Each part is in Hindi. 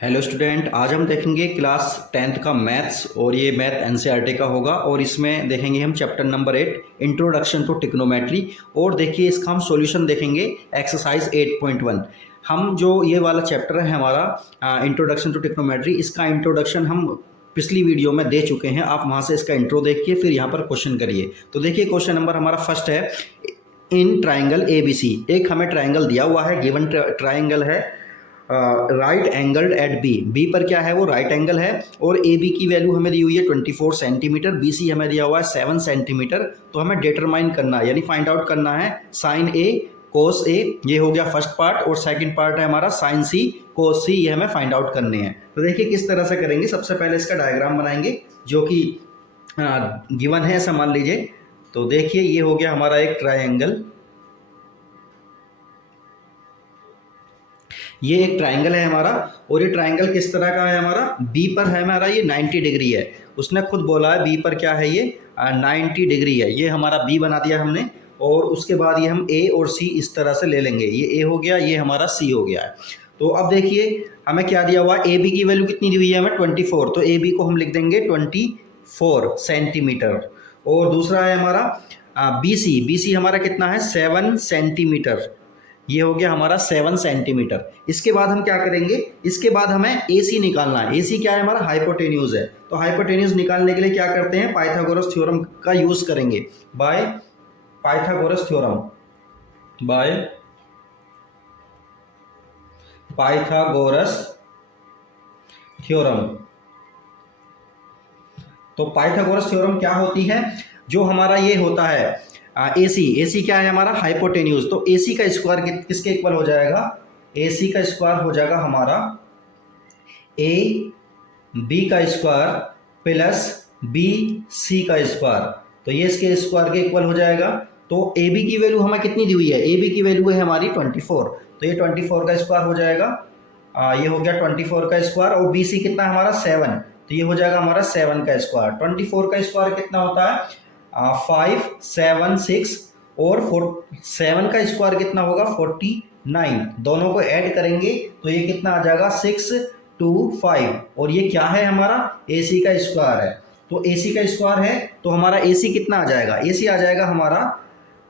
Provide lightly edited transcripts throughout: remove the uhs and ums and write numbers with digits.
हेलो स्टूडेंट, आज हम देखेंगे क्लास 10th का मैथ्स और ये मैथ एनसीईआरटी का होगा और इसमें देखेंगे हम chapter number 8 introduction to trigonometry. और देखिए इसका हम सॉल्यूशन देखेंगे एक्सरसाइज 8.1। हम जो ये वाला चैप्टर है हमारा इंट्रोडक्शन टू ट्रिग्नोमेट्री, इसका इंट्रोडक्शन हम पिछली वीडियो में दे चुके हैं। आप वहाँ से इसका इंट्रो देखिए, फिर यहाँ पर क्वेश्चन करिए। तो देखिए क्वेश्चन नंबर हमारा फर्स्ट है, इन ट्राइंगल ABC एक हमें ट्राइंगल दिया हुआ है, गिवन ट्राइंगल है राइट एंगल्ड एट बी पर क्या है वो राइट एंगल है और ए बी की वैल्यू हमें दी हुई है 24 सेंटीमीटर, बी सी हमें दिया हुआ है 7 सेंटीमीटर। तो हमें डिटरमाइन करना है यानी फाइंड आउट करना है साइन ए कोस ए, ये हो गया फर्स्ट पार्ट। और सेकंड पार्ट है हमारा साइन सी कोस सी, ये हमें फाइंड आउट करने हैं। तो देखिए किस तरह से करेंगे। सबसे पहले इसका डायग्राम बनाएंगे जो कि गिवन है, ऐसा मान लीजिए। तो देखिए ये हो गया हमारा एक ट्राइंगल, ये एक ट्राइंगल है हमारा। और ये ट्राइंगल किस तरह का है हमारा, बी पर है हमारा ये 90 डिग्री है। उसने खुद बोला है बी पर क्या है ये 90 डिग्री है। ये हमारा बी बना दिया हमने और उसके बाद ये हम ए और सी इस तरह से ले लेंगे। ये ए हो गया, ये हमारा सी हो गया है। तो अब देखिए हमें क्या दिया हुआ है, ए बी की वैल्यू कितनी दी हुई है हमें 24। तो ए बी को हम लिख देंगे 24 सेंटीमीटर। और दूसरा है हमारा बी सी हमारा कितना है 7 सेंटीमीटर, ये हो गया हमारा 7 सेंटीमीटर। इसके बाद हम क्या करेंगे, इसके बाद हमें ए सी निकालना है। ए सी क्या है हमारा हाइपोटेन्यूज है। तो हाइपोटेन्यूज निकालने के लिए क्या करते हैं, पाइथागोरस थ्योरम का यूज करेंगे। By Pythagoras theorem, by Pythagoras theorem. तो पाइथागोरस थ्योरम क्या होती है, जो हमारा ये होता है ए सी क्या है हमारा हाइपोटेन्यूज। तो ए सी का स्क्वायर किसके इक्वल हो जाएगा, ए सी का स्क्वायर हो जाएगा हमारा ए बी का स्क्वायर प्लस बी सी का स्क्वायर। तो ये इसके स्क्वायर के इक्वल हो जाएगा। तो ए बी की वैल्यू हमें कितनी दी हुई है, ए बी की वैल्यू है हमारी 24। तो ये 24 का स्क्वायर हो जाएगा, ये हो गया 24 का स्क्वायर। और बी सी कितना है हमारा 7, तो ये हो जाएगा हमारा 7 का स्क्वायर। 24 का स्क्वायर कितना होता है 5 7 6 और 7 का स्क्वायर कितना होगा 49। दोनों को ऐड करेंगे तो ये कितना आ जाएगा 625। और ये क्या है हमारा ए सी का स्क्वायर है। तो ए सी का स्क्वायर है तो हमारा ए सी कितना आ जाएगा, ए सी आ जाएगा हमारा,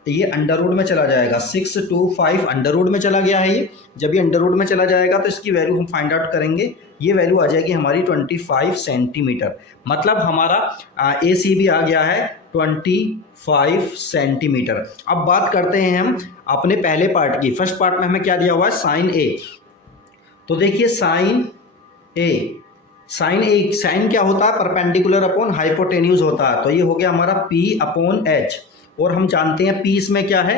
ये अंडर रूट में चला जाएगा 625 अंडर रूट में चला गया है। ये जब ये अंडर रूट में चला जाएगा तो इसकी वैल्यू हम फाइंड आउट करेंगे। ये वैल्यू आ जाएगी हमारी 25 सेंटीमीटर। मतलब हमारा ए सी भी आ गया है 25 सेंटीमीटर। अब बात करते हैं हम अपने पहले पार्ट की। फर्स्ट पार्ट में हमें क्या दिया हुआ है साइन ए। तो देखिए साइन साइन क्या होता है परपेंडिकुलर अपॉन हाइपोटेन्यूज होता है। तो ये हो गया हमारा पी अपॉन एच। और हम जानते हैं पी इसमें क्या है,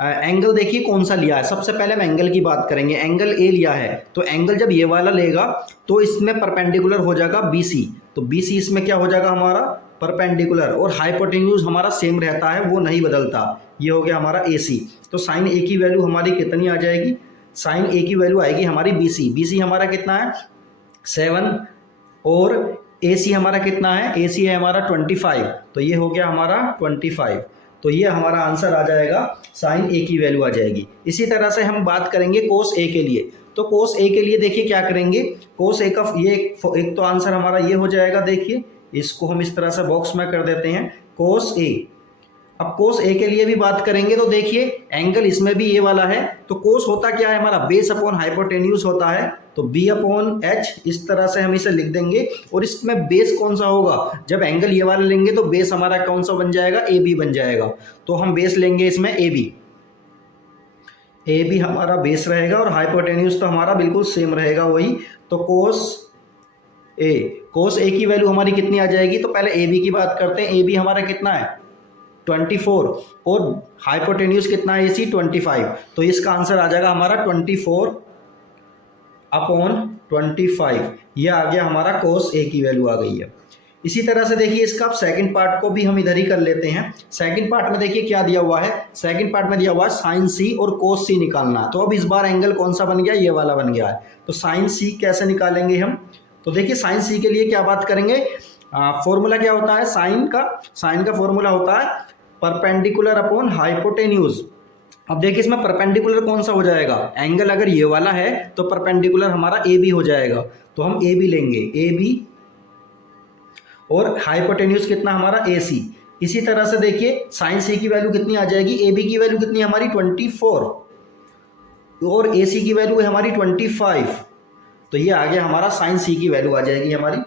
एंगल देखिए कौन सा लिया है। सबसे पहले हम एंगल की बात करेंगे। एंगल ए लिया है तो एंगल जब ये वाला लेगा तो इसमें परपेंडिकुलर हो जाएगा बी सी। तो बी सी इसमें क्या हो जाएगा हमारा परपेंडिकुलर। और हाइपोटेन्यूज हमारा सेम रहता है, वो नहीं बदलता। ये हो गया हमारा ए सी। तो साइन ए की वैल्यू हमारी कितनी आ जाएगी, साइन ए की वैल्यू आएगी हमारी बी सी। बी सी हमारा कितना है 7 और ए सी हमारा कितना है, ए सी है हमारा 25। तो ये हो गया हमारा 25। तो ये हमारा आंसर आ जाएगा, साइन ए की वैल्यू आ जाएगी। इसी तरह से हम बात करेंगे कोस ए के लिए। तो कोस ए के लिए देखिए क्या करेंगे, कोस ए का ये एक तो आंसर हमारा ये हो जाएगा। देखिए इसको हम इस तरह से बॉक्स में कर देते हैं कोस ए। अब कोस ए के लिए भी बात करेंगे तो देखिए एंगल इसमें भी ये वाला है। तो कोस होता क्या है हमारा बेस अपॉन हाइपोटेन्यूज होता है। तो बी अपॉन एच इस तरह से हम इसे लिख देंगे। और इसमें बेस कौन सा होगा, जब एंगल ये वाला लेंगे तो बेस हमारा कौन सा बन जाएगा, ए बी बन जाएगा। तो हम बेस लेंगे इसमें ए बी हमारा बेस रहेगा और हाइपोटेन्यूज तो हमारा बिल्कुल सेम रहेगा वही। तो कोस ए की वैल्यू हमारी कितनी आ जाएगी। तो पहले ए बी की बात करते हैं। ए बी हमारा कितना है 24 और हाइपोटेन्यूज कितना है इसी 25। तो इसका आंसर आ जाएगा हमारा 24 अपॉन 25। ये आ गया हमारा कोस ए की वैल्यू आ गई है। इसी तरह से देखिए इसका अब सेकंड पार्ट को भी हम इधर ही कर लेते हैं। सेकंड पार्ट में देखिए क्या दिया हुआ है, सेकंड पार्ट में दिया हुआ है साइन सी और कोस सी निकालना। तो अब इस बार एंगल कौन सा बन गया, ये वाला बन गया है। तो साइन सी कैसे निकालेंगे हम, तो देखिए साइन सी के लिए क्या बात करेंगे, फॉर्मूला क्या होता है साइन का फॉर्मूला होता है परपेंडिकुलर अपॉन हाइपोटेन्यूज। अब देखिए इसमें परपेंडिकुलर कौन सा हो जाएगा, एंगल अगर ये वाला है तो परपेंडिकुलर हमारा ए बी हो जाएगा, तो हम ए बी लेंगे, ए बी, और हाइपोटेन्यूज कितना हमारा ए सी। इसी तरह से देखिए साइन सी की वैल्यू कितनी आ जाएगी, ए बी की वैल्यू कितनी है हमारी 24, और ए सी की वैल्यू है हमारी 25, तो ये आ गया हमारा साइन सी की वैल्यू आ जाएगी हमारी।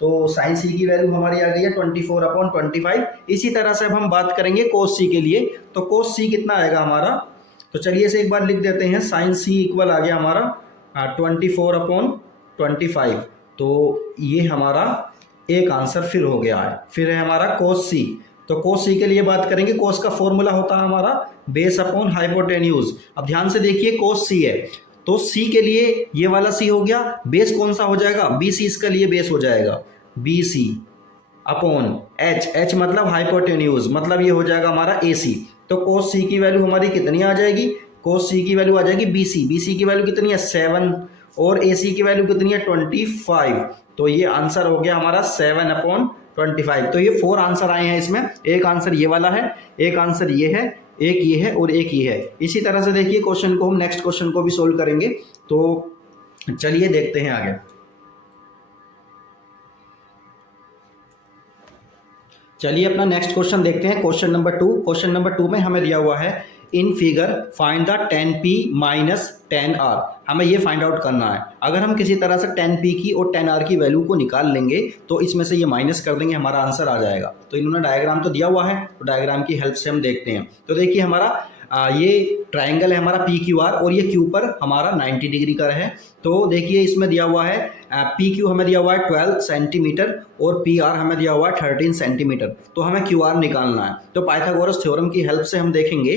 तो साइन सी की वैल्यू हमारी आ गई है 24/25। इसी तरह से अब हम बात करेंगे कोस सी के लिए, तो कोस सी कितना आएगा हमारा, तो चलिए इसे एक बार लिख देते हैं, साइन सी इक्वल आ गया हमारा 24/25। तो ये हमारा एक आंसर फिर हो गया है। फिर है हमारा कोस सी, तो कोस सी के लिए बात करेंगे, कोस का फॉर्मूला होता है हमारा बेस अपॉन हाइपोटेन्यूज। अब ध्यान से देखिए कोस सी है, तो सी के लिए ये वाला सी हो गया, बेस कौन सा हो जाएगा, बी सी इसका लिए बेस हो जाएगा, B C upon H, H मतलब हाइपोटेन्यूज, मतलब ये हो जाएगा हमारा ए सी। तो कोस सी की वैल्यू हमारी कितनी आ जाएगी, कोस सी की वैल्यू आ जाएगी बी सी, बी सी की वैल्यू कितनी है 7, और ए सी की वैल्यू कितनी है 25। तो ये आंसर हो गया हमारा 7/25। तो ये 4 आंसर आए हैं इसमें, एक आंसर ये वाला है, एक आंसर ये है, एक ये है, और एक ये है। इसी तरह से देखिए क्वेश्चन को हम नेक्स्ट क्वेश्चन को भी सोल्व करेंगे, तो चलिए देखते हैं आगे। चलिए अपना नेक्स्ट क्वेश्चन देखते हैं, क्वेश्चन नंबर 2। क्वेश्चन नंबर 2 में हमें दिया हुआ है in figure find the 10p minus 10r। हमें ये फाइंड आउट करना है, अगर हम किसी तरह से 10p की और 10r की वैल्यू को निकाल लेंगे तो इसमें से ये माइनस कर देंगे, हमारा आंसर आ जाएगा। तो इन्होंने डायग्राम तो दिया हुआ है, तो डायग्राम की हेल्प से हम देखते हैं। तो देखिए हमारा ये ट्राइंगल है हमारा पी क्यू आर, और ये क्यू पर हमारा 90 डिग्री का है। तो देखिए इसमें दिया हुआ है पी क्यू हमें दिया हुआ है 12 सेंटीमीटर, और पी आर हमें दिया हुआ है 13 सेंटीमीटर। तो हमें क्यू आर निकालना है, तो पाइथागोरस थ्योरम की हेल्प से हम देखेंगे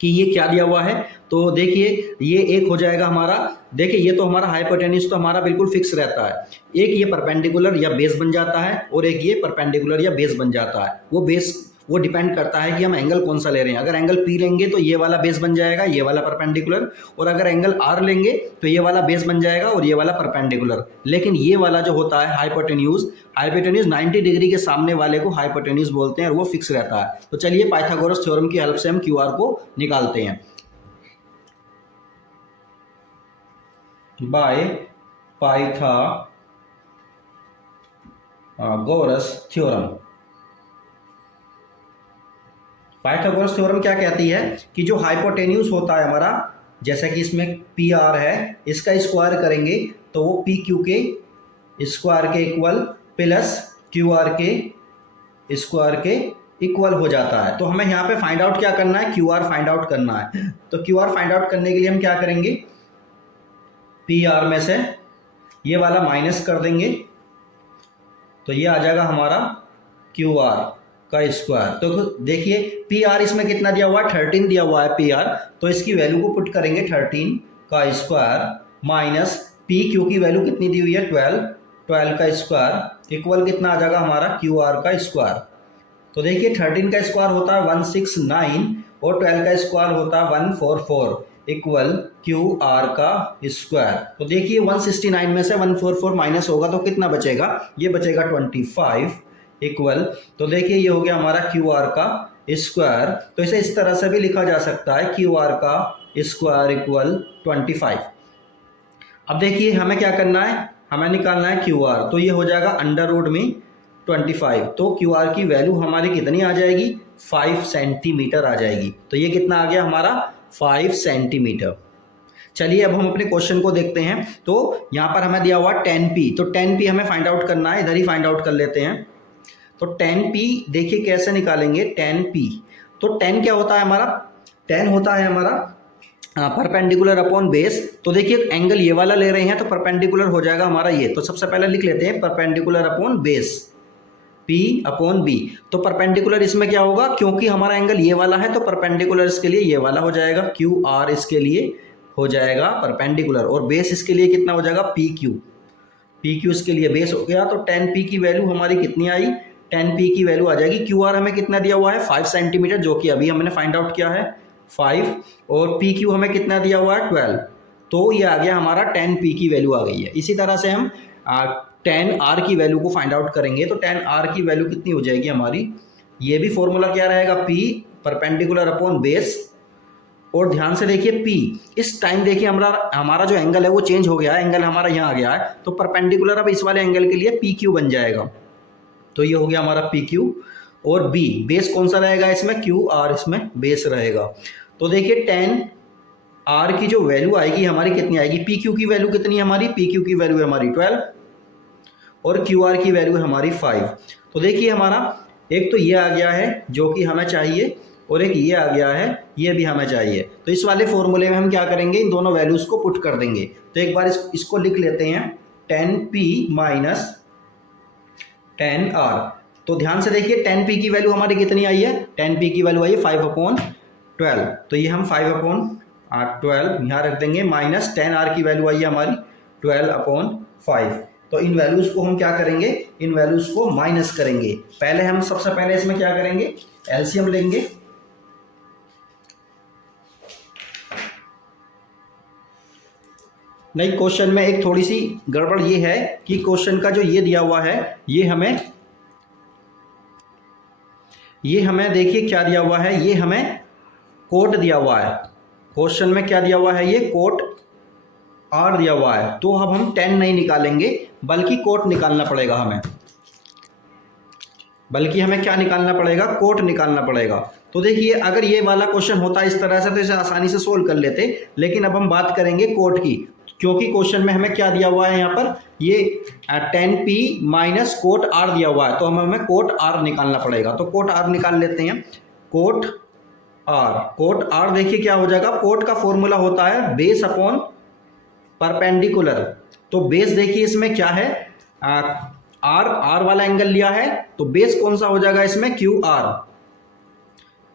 कि ये क्या दिया हुआ है। तो देखिए ये एक हो जाएगा हमारा, देखिए ये तो हमारा हाइपोटेन्यूज तो हमारा बिल्कुल फिक्स रहता है, एक ये परपेंडिकुलर या बेस बन जाता है, और एक ये परपेंडिकुलर या बेस बन जाता है। वो बेस वो डिपेंड करता है कि हम एंगल कौन सा ले रहे हैं। अगर एंगल पी लेंगे तो ये वाला बेस बन जाएगा, ये वाला परपेंडिकुलर, और अगर एंगल आर लेंगे तो ये वाला बेस बन जाएगा और ये वाला परपेंडिकुलर। लेकिन ये वाला जो होता है हाइपोटेन्यूज, हाइपोटेन्यूज 90 डिग्री के सामने वाले को हाइपोटेन्यूज बोलते हैं, और वो फिक्स रहता है। तो चलिए पाइथागोरस थ्योरम की हेल्प से हम क्यू आर को निकालते हैं by Pythagoras theorem. Pythagoras theorem क्या कहती है कि जो हाइपोटेन्यूज होता है हमारा, जैसा कि इसमें पी आर है, इसका स्क्वायर करेंगे तो वो पी क्यू के स्क्वायर के इक्वल प्लस क्यू आर के स्क्वायर के इक्वल हो जाता है। तो हमें यहाँ पे फाइंड आउट क्या करना है, क्यू आर फाइंड आउट करना है। तो क्यू आर फाइंड आउट करने के लिए हम क्या करेंगे, पी आर में से ये वाला माइनस कर देंगे, तो ये आ जाएगा हमारा क्यू आर का स्क्वायर। तो देखिए पी आर इसमें कितना दिया हुआ है, 13 दिया हुआ है पी आर, तो इसकी वैल्यू को पुट करेंगे 13 का स्क्वायर माइनस पी क्यू की वैल्यू कितनी दी हुई है 12 का स्क्वायर इक्वल कितना आ जाएगा हमारा क्यू आर का स्क्वायर। तो देखिए 13 का स्क्वायर होता है 169, और 12 का स्क्वायर होता है 144 इक्वल क्यू आर का स्क्वायर। तो देखिए 169 में से 144 माइनस होगा तो कितना बचेगा, ये बचेगा 25 इक्वल, तो देखिए ये हो गया हमारा क्यू आर का स्क्वायर। तो इसे इस तरह से भी लिखा जा सकता है क्यू आर का स्क्वायर इक्वल 25। अब देखिए हमें क्या करना है, हमें निकालना है क्यू आर, तो ये हो जाएगा अंडर रूट में 25। तो क्यू आर की वैल्यू हमारी कितनी आ जाएगी, 5 सेंटीमीटर आ जाएगी। तो ये कितना आ गया हमारा 5 सेंटीमीटर। चलिए अब हम अपने क्वेश्चन को देखते हैं। तो यहाँ पर हमें दिया हुआ 10p, तो 10p हमें फाइंड आउट करना है, इधर ही फाइंड आउट कर लेते हैं। तो 10p देखिए कैसे निकालेंगे 10p, तो 10 क्या होता है हमारा, 10 होता है हमारा परपेंडिकुलर अपॉन बेस। तो देखिए एंगल ये वाला ले रहे हैं तो परपेंडिकुलर हो जाएगा हमारा ये, तो सबसे पहले लिख लेते हैं perpendicular upon base P upon B। तो परपेंडिकुलर इसमें क्या होगा, क्योंकि हमारा एंगल ये वाला है तो परपेंडिकुलर इसके लिए ये वाला हो जाएगा, क्यू आर इसके लिए हो जाएगा परपेंडिकुलर, और बेस इसके लिए कितना हो जाएगा पी क्यू इसके लिए बेस हो गया। तो 10p की वैल्यू हमारी कितनी आई, 10p की वैल्यू आ जाएगी, क्यू आर हमें कितना दिया हुआ है 5 सेंटीमीटर, जो कि अभी हमने फाइंड आउट किया है 5, और पी क्यू हमें कितना दिया हुआ है 12, तो ये आ गया हमारा 10p की वैल्यू आ गई है। इसी तरह से हम 10r की वैल्यू को फाइंड आउट करेंगे, तो 10r की वैल्यू कितनी हो जाएगी हमारी, ये भी फॉर्मूला क्या रहेगा, p परपेंडिकुलर अपॉन बेस और ध्यान से देखिए P, इस टाइम देखिए हमारा जो एंगल है वो चेंज हो गया है, एंगल हमारा यहाँ आ गया है, तो परपेंडिकुलर अब इस वाले एंगल के लिए PQ बन जाएगा। तो ये हो गया हमारा PQ। और B, बेस कौन सा रहेगा इसमें, QR इसमें बेस रहेगा। तो देखिए tan R की जो वैल्यू आएगी हमारी कितनी आएगी, PQ की वैल्यू कितनी है हमारी, PQ की वैल्यू है हमारी 12 और QR की वैल्यू है हमारी 5। तो देखिए हमारा एक तो ये आ गया है जो कि हमें चाहिए, और एक ये आ गया है, ये भी हमें चाहिए। तो इस वाले फॉर्मूले में हम क्या करेंगे, इन दोनों वैल्यूज़ को पुट कर देंगे। तो एक बार इसको लिख लेते हैं, 10P माइनस 10R। तो ध्यान से देखिए 10P की वैल्यू हमारी कितनी आई है, 10P की वैल्यू आई है 5/12। तो ये हम 5/12 यहाँ रख देंगे, माइनस 10R की वैल्यू आई है हमारी 12/5। तो इन वैल्यूज़ को हम क्या करेंगे, इन वैल्यूज़ को माइनस करेंगे। पहले हम सबसे पहले इसमें क्या करेंगे, एलसीएम लेंगे। नहीं, क्वेश्चन में एक थोड़ी सी गड़बड़ ये है कि क्वेश्चन का जो ये दिया हुआ है ये हमें देखिए क्या दिया हुआ है, ये हमें कोट दिया हुआ है। क्वेश्चन में क्या दिया हुआ है, ये कोट R दिया हुआ है। तो अब हम 10 नहीं निकालेंगे बल्कि कोट निकालना पड़ेगा हमें, बल्कि हमें क्या निकालना पड़ेगा, कोट निकालना पड़ेगा। तो देखिए अगर ये वाला क्वेश्चन होता इस तरह से तो इसे आसानी से सोल्व कर लेते, लेकिन अब हम बात करेंगे कोट की, क्योंकि क्वेश्चन में हमें क्या दिया हुआ है यहाँ पर, ये 10P माइनस कोट R दिया हुआ है। तो हमें कोट R निकालना पड़ेगा। तो कोट R निकाल लेते हैं, कोट R देखिए क्या हो जाएगा, कोट का फॉर्मूला होता है बेस अपॉन परपेंडिकुलर। तो बेस देखिए इसमें क्या है, R वाला एंगल लिया है, तो बेस कौन सा हो जाएगा इसमें,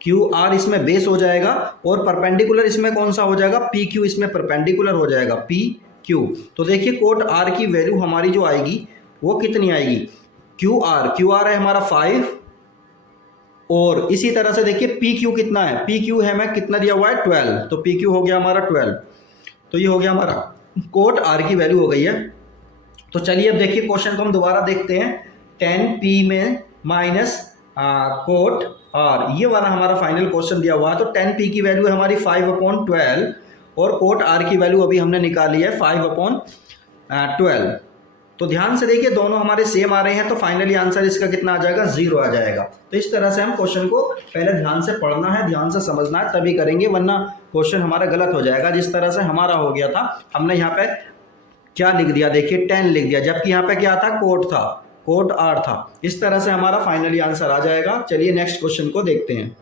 QR इसमें बेस हो जाएगा, और परपेंडिकुलर इसमें कौन सा हो जाएगा, PQ इसमें परपेंडिकुलर हो जाएगा, PQ। तो देखिए कोट R की वैल्यू हमारी जो आएगी वो कितनी आएगी, QR है हमारा 5, और इसी तरह से देखिए PQ कितना है, PQ है हमें कितना दिया हुआ है 12, तो PQ हो गया हमारा 12। तो ये हो गया हमारा कोट R की वैल्यू हो गई है। तो चलिए अब देखिए क्वेश्चन को हम दोबारा देखते हैं, 10P में माइनस कोट R, ये वाला हमारा फाइनल क्वेश्चन दिया हुआ है। तो 10P की वैल्यू है हमारी 5/12 और कोट R की वैल्यू अभी हमने निकाली है 5/12। तो ध्यान से देखिए दोनों हमारे सेम आ रहे हैं, तो फाइनली आंसर इसका कितना आ जाएगा, 0 आ जाएगा। तो इस तरह से हम क्वेश्चन को पहले ध्यान से पढ़ना है, ध्यान से समझना है, तभी करेंगे, वरना क्वेश्चन हमारा गलत हो जाएगा। जिस तरह से हमारा हो गया था, हमने यहाँ पे क्या लिख दिया, देखिए 10 लिख दिया, जबकि यहाँ पे क्या था, कोट R था। इस तरह से हमारा फाइनली आंसर आ जाएगा। चलिए नेक्स्ट क्वेश्चन को देखते हैं।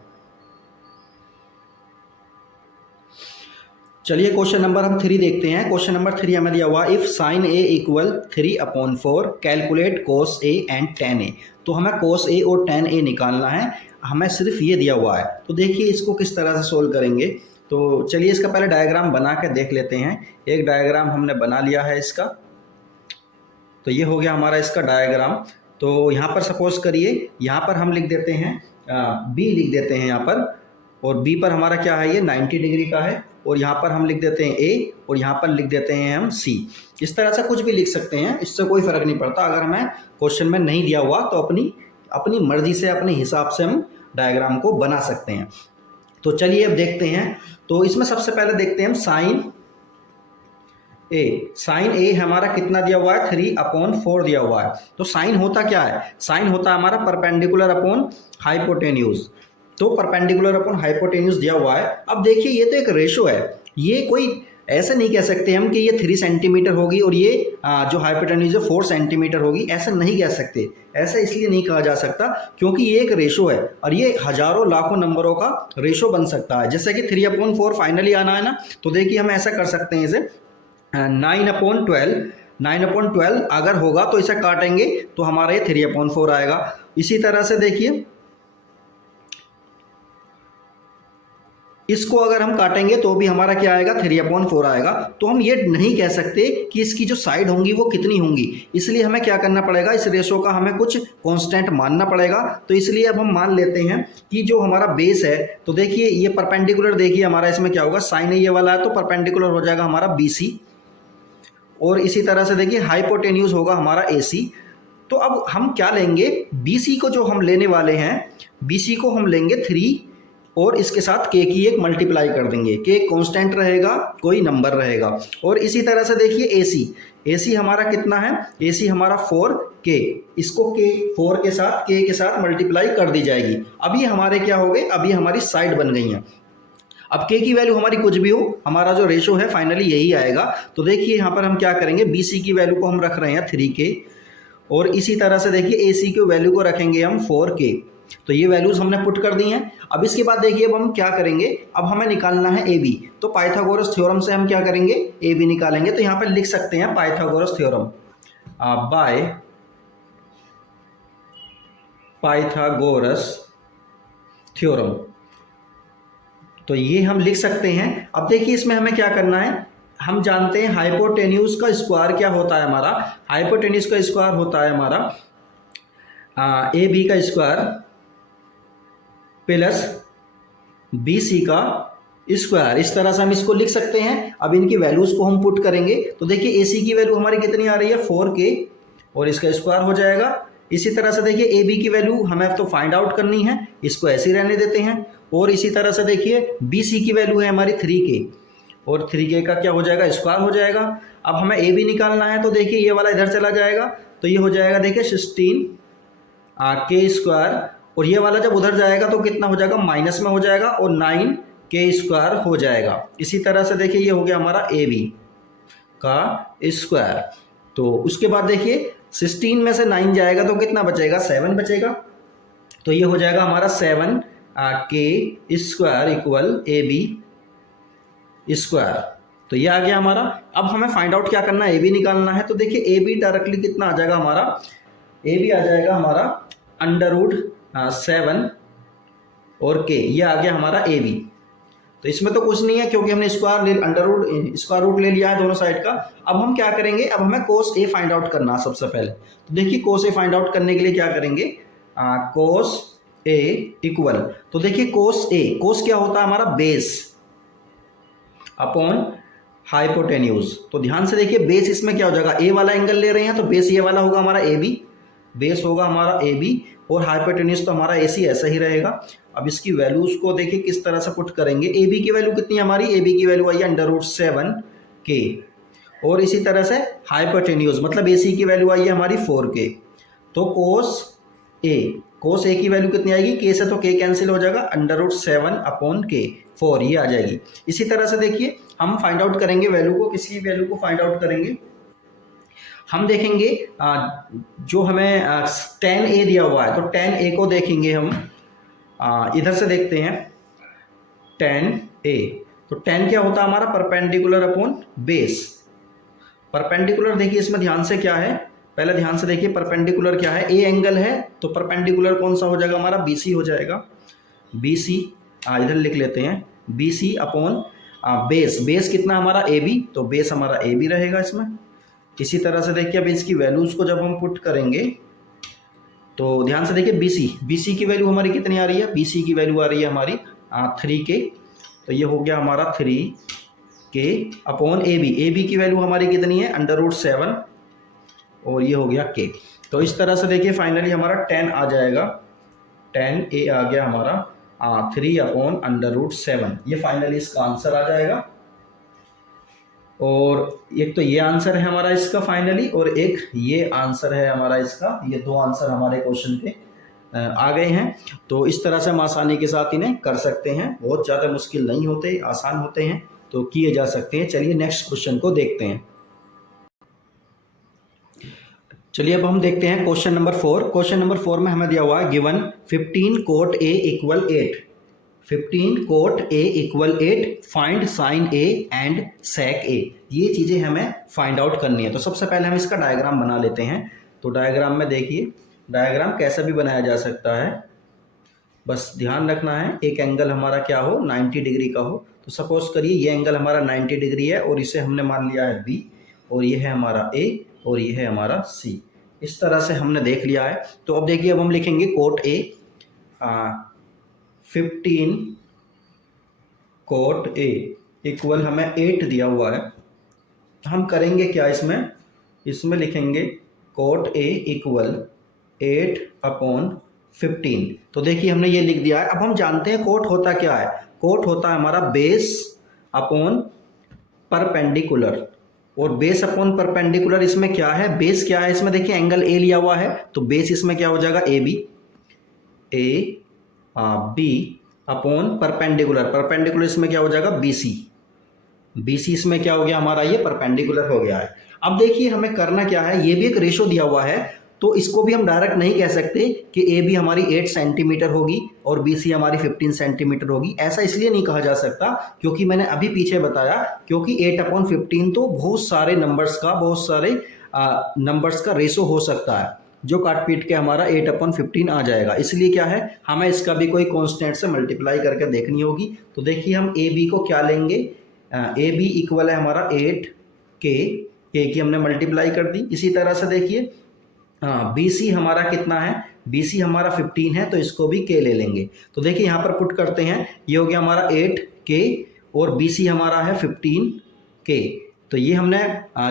चलिए क्वेश्चन नंबर हम 3 देखते हैं। क्वेश्चन नंबर 3 हमें दिया हुआ, if sine A equal 3/4 calculate cos A and tan A। तो हमें cos A और tan A निकालना है, हमें सिर्फ ये दिया हुआ है। तो देखिए इसको किस तरह से सोल्व करेंगे। तो चलिए इसका पहले डायग्राम बना के देख लेते हैं। एक डायग्राम हमने बना लिया है इसका, तो ये हो गया हमारा इसका डायग्राम। तो यहाँ पर सपोज करिए, यहाँ पर हम लिख देते हैं B लिख देते हैं यहाँ पर, और B पर हमारा क्या है, ये 90 डिग्री का है, और यहाँ पर हम लिख देते हैं A, और यहाँ पर लिख देते हैं हम C। इस तरह से कुछ भी लिख सकते हैं, इससे कोई फ़र्क नहीं पड़ता। अगर हमें क्वेश्चन में नहीं दिया हुआ तो अपनी मर्जी से, अपने हिसाब से हम डायग्राम को बना सकते हैं। तो चलिए अब देखते हैं। तो इसमें सबसे पहले देखते हैं हम साइन ए हमारा कितना दिया हुआ है, 3/4 दिया हुआ है। तो साइन होता क्या है, साइन होता है हमारा परपेंडिकुलर अपॉन हाइपोटेन्यूज। तो परपेंडिकुलर अपॉन हाइपोटेन्यूज दिया हुआ है। अब देखिए ये तो एक रेशो है, ये कोई ऐसे नहीं कह सकते हम कि ये 3 सेंटीमीटर होगी और ये जो हाइपोटेन्यूज है 4 सेंटीमीटर होगी, ऐसा नहीं कह सकते। ऐसा इसलिए नहीं कहा जा सकता क्योंकि ये एक रेशो है, और ये हजारों लाखों नंबरों का रेशो बन सकता है। जैसे कि 3/4 फाइनली आना है ना, तो देखिए हम ऐसा कर सकते हैं, इसे 9/12 अगर होगा तो इसे काटेंगे तो हमारा ये 3/4 आएगा। इसी तरह से देखिए इसको अगर हम काटेंगे तो भी हमारा क्या आएगा, 3/4 आएगा। तो हम ये नहीं कह सकते कि इसकी जो साइड होंगी वो कितनी होंगी, इसलिए हमें क्या करना पड़ेगा, इस रेशो का हमें कुछ कांस्टेंट मानना पड़ेगा। तो इसलिए अब हम मान लेते हैं कि जो हमारा बेस है, तो देखिए ये परपेंडिकुलर, देखिए हमारा इसमें क्या होगा, साइन ये वाला है तो परपेंडिकुलर हो जाएगा हमारा BC, और इसी तरह से देखिए हाइपोटेन्यूज होगा हमारा AC। तो अब हम क्या लेंगे, BC को जो हम लेने वाले हैं, BC को हम लेंगे 3 और इसके साथ के की एक मल्टीप्लाई कर देंगे, के कांस्टेंट रहेगा, कोई नंबर रहेगा। और इसी तरह से देखिए एसी, एसी हमारा कितना है, एसी हमारा 4k, इसको के 4 के साथ के साथ मल्टीप्लाई कर दी जाएगी। अभी हमारे क्या हो गए, अभी हमारी साइड बन गई हैं। अब के की वैल्यू हमारी कुछ भी हो, हमारा जो रेशो है फाइनली यही आएगा। तो देखिए यहाँ पर हम क्या करेंगे, बीसी की वैल्यू को हम रख रहे हैं 3k, और इसी तरह से देखिए एसी की वैल्यू को रखेंगे हम 4k। तो ये वैल्यूज हमने पुट कर दी हैं। अब इसके बाद देखिए अब हम क्या करेंगे, अब हमें निकालना है ए बी। तो पाइथागोरस थ्योरम से हम क्या करेंगे, ए बी निकालेंगे। तो यहाँ पर लिख सकते हैं Pythagoras theorem, by Pythagoras theorem. तो ये हम लिख सकते हैं। अब देखिए इसमें हमें क्या करना है, हम जानते हैं हाइपोटेन्यूज का स्क्वायर क्या होता है हमारा, हाइपोटेन्यूज का स्क्वायर होता है हमारा ए बी का स्क्वायर प्लस बी सी का स्क्वायर। इस तरह से हम इसको लिख सकते हैं। अब इनकी वैल्यूज को हम पुट करेंगे। तो देखिए ए सी की वैल्यू हमारी कितनी आ रही है, 4k, और इसका स्क्वायर हो जाएगा। इसी तरह से देखिए ए बी की वैल्यू हमें तो फाइंड आउट करनी है, इसको ऐसे ही रहने देते हैं। और इसी तरह से देखिए बी सी की वैल्यू है हमारी 3k, और 3k का क्या हो जाएगा, स्क्वायर हो जाएगा। अब हमें ए बी निकालना है। तो देखिए ये वाला इधर चला जाएगा, तो ये हो जाएगा देखिए 16k स्क्वायर, और ये वाला जब उधर जाएगा तो कितना हो जाएगा, माइनस में हो जाएगा, और 9k स्क्वायर हो जाएगा। इसी तरह से देखिए ये हो गया हमारा ए बी का स्क्वायर। तो उसके बाद देखिए 16 में से 9 जाएगा तो कितना बचेगा, 7 बचेगा। तो ये हो जाएगा हमारा 7k square equal A B square. तो ये आ गया हमारा। अब हमें फाइंड आउट क्या करना है, ए बी निकालना है। तो देखिए ए बी डायरेक्टली कितना आ जाएगा हमारा, ए बी आ जाएगा हमारा √7 और k, ये आ गया हमारा ए बी। तो इसमें तो कुछ नहीं है क्योंकि हमने स्क्वायर रूट ले लिया है दोनों साइड का। अब हम क्या करेंगे, अब हमें कोस ए फाइंड आउट करना है सबसे पहले। तो देखिए कोस ए फाइंड आउट करने के लिए क्या करेंगे, कोस ए इक्वल, तो देखिए कोस ए, कोस क्या होता है हमारा, बेस अपॉन हाइपोटेन्यूज। तो ध्यान से देखिए बेस इसमें क्या हो जाएगा, ए वाला एंगल ले रहे हैं तो बेस ये वाला होगा हमारा ए बी, बेस होगा हमारा ए बी, और हाइपोटेन्यूज तो हमारा ए सी ऐसा ही रहेगा। अब इसकी वैल्यूज को देखिए किस तरह से पुट करेंगे। ए बी की वैल्यू कितनी है हमारी, ए बी की वैल्यू आई है √7k, और इसी तरह से हाइपोटेन्यूज मतलब ए सी की वैल्यू आई है हमारी 4k। तो कोस ए की वैल्यू कितनी आएगी, k से तो k कैंसिल हो जाएगा, √7/k 4 ये आ जाएगी। इसी तरह से देखिए हम फाइंड आउट करेंगे वैल्यू को, किसी वैल्यू को फाइंड आउट करेंगे। हम देखेंगे जो हमें tan a दिया हुआ है, तो tan a को देखेंगे हम, इधर से देखते हैं tan a। तो tan क्या होता है हमारा, परपेंडिकुलर अपॉन बेस। परपेंडिकुलर देखिए इसमें ध्यान से क्या है, पहले ध्यान से देखिए परपेंडिकुलर क्या है, ए एंगल है तो परपेंडिकुलर कौन सा हो जाएगा हमारा, बीसी हो जाएगा, बीसी इधर लिख लेते हैं, बीसी अपॉन बेस, बेस कितना हमारा ए बी, तो बेस हमारा ए बी रहेगा इसमें। इसी तरह से देखिए अब इसकी वैल्यूज़ को जब हम पुट करेंगे तो ध्यान से देखिए बीसी की वैल्यू हमारी कितनी आ रही है, बीसी की वैल्यू आ रही है हमारी 3k। तो ये हो गया हमारा 3k अपॉन ए बी की वैल्यू हमारी कितनी है, √7, और ये हो गया k। तो इस तरह से देखिए फाइनली हमारा tan आ जाएगा, tan a आ गया हमारा 3/√7। ये फाइनली इसका आंसर आ जाएगा। और एक तो ये आंसर है हमारा इसका फाइनली, और एक ये आंसर है हमारा इसका। ये दो आंसर हमारे क्वेश्चन के आ गए हैं। तो इस तरह से हम आसानी के साथ इन्हें कर सकते हैं, बहुत ज़्यादा मुश्किल नहीं होते, आसान होते हैं, तो किए जा सकते हैं। चलिए नेक्स्ट क्वेश्चन को देखते हैं। चलिए अब हम देखते हैं क्वेश्चन नंबर 4। क्वेश्चन नंबर 4 में हमें दिया हुआ है given 15 cot A = 8, 15 cot A = 8, find sign A and sec A। ये चीज़ें हमें फाइंड आउट करनी है। तो सबसे पहले हम इसका डायग्राम बना लेते हैं। तो डायग्राम में देखिए, डायग्राम कैसे भी बनाया जा सकता है, बस ध्यान रखना है एक एंगल हमारा क्या हो, 90 डिग्री का हो। तो सपोज करिए ये एंगल हमारा 90 डिग्री है, और इसे हमने मान लिया है B, और ये है हमारा A, और ये है हमारा C। इस तरह से हमने देख लिया है। तो अब देखिए अब हम लिखेंगे cot A, 15 cot A equal हमें 8 दिया हुआ है। हम करेंगे क्या इसमें लिखेंगे cot A = 8/15 15। तो देखिए हमने ये लिख दिया है। अब हम जानते हैं कोट होता क्या है। कोट होता है हमारा बेस अपॉन परपेंडिकुलर, और बेस अपॉन परपेंडिकुलर इसमें क्या है, बेस क्या है इसमें, देखिए एंगल ए लिया हुआ है, तो बेस इसमें क्या हो जाएगा A B upon perpendicular, perpendicular इसमें क्या हो जाएगा बी सी इसमें क्या हो गया हमारा, ये परपेंडिकुलर हो गया है। अब देखिए हमें करना क्या है, ये भी एक रेशो दिया हुआ है, तो इसको भी हम डायरेक्ट नहीं कह सकते कि ए बी हमारी 8 सेंटीमीटर होगी और बी सी हमारी 15 सेंटीमीटर होगी। ऐसा इसलिए नहीं कहा जा सकता क्योंकि मैंने अभी पीछे बताया, क्योंकि 8/15 तो बहुत सारे नंबर्स का रेशो हो सकता है, जो काट पीट के हमारा 8/15 आ जाएगा। इसलिए क्या है, हमें इसका भी कोई कॉन्स्टेंट से मल्टीप्लाई करके देखनी होगी। तो देखिए हम ए बी को क्या लेंगे, ए बी इक्वल है हमारा 8 के की हमने मल्टीप्लाई कर दी। इसी तरह से देखिए बी सी हमारा कितना है, बी सी हमारा 15 है, तो इसको भी के ले लेंगे। तो देखिए यहाँ पर पुट करते हैं, ये हो गया हमारा 8 और बी सी हमारा है 15 तो ये हमने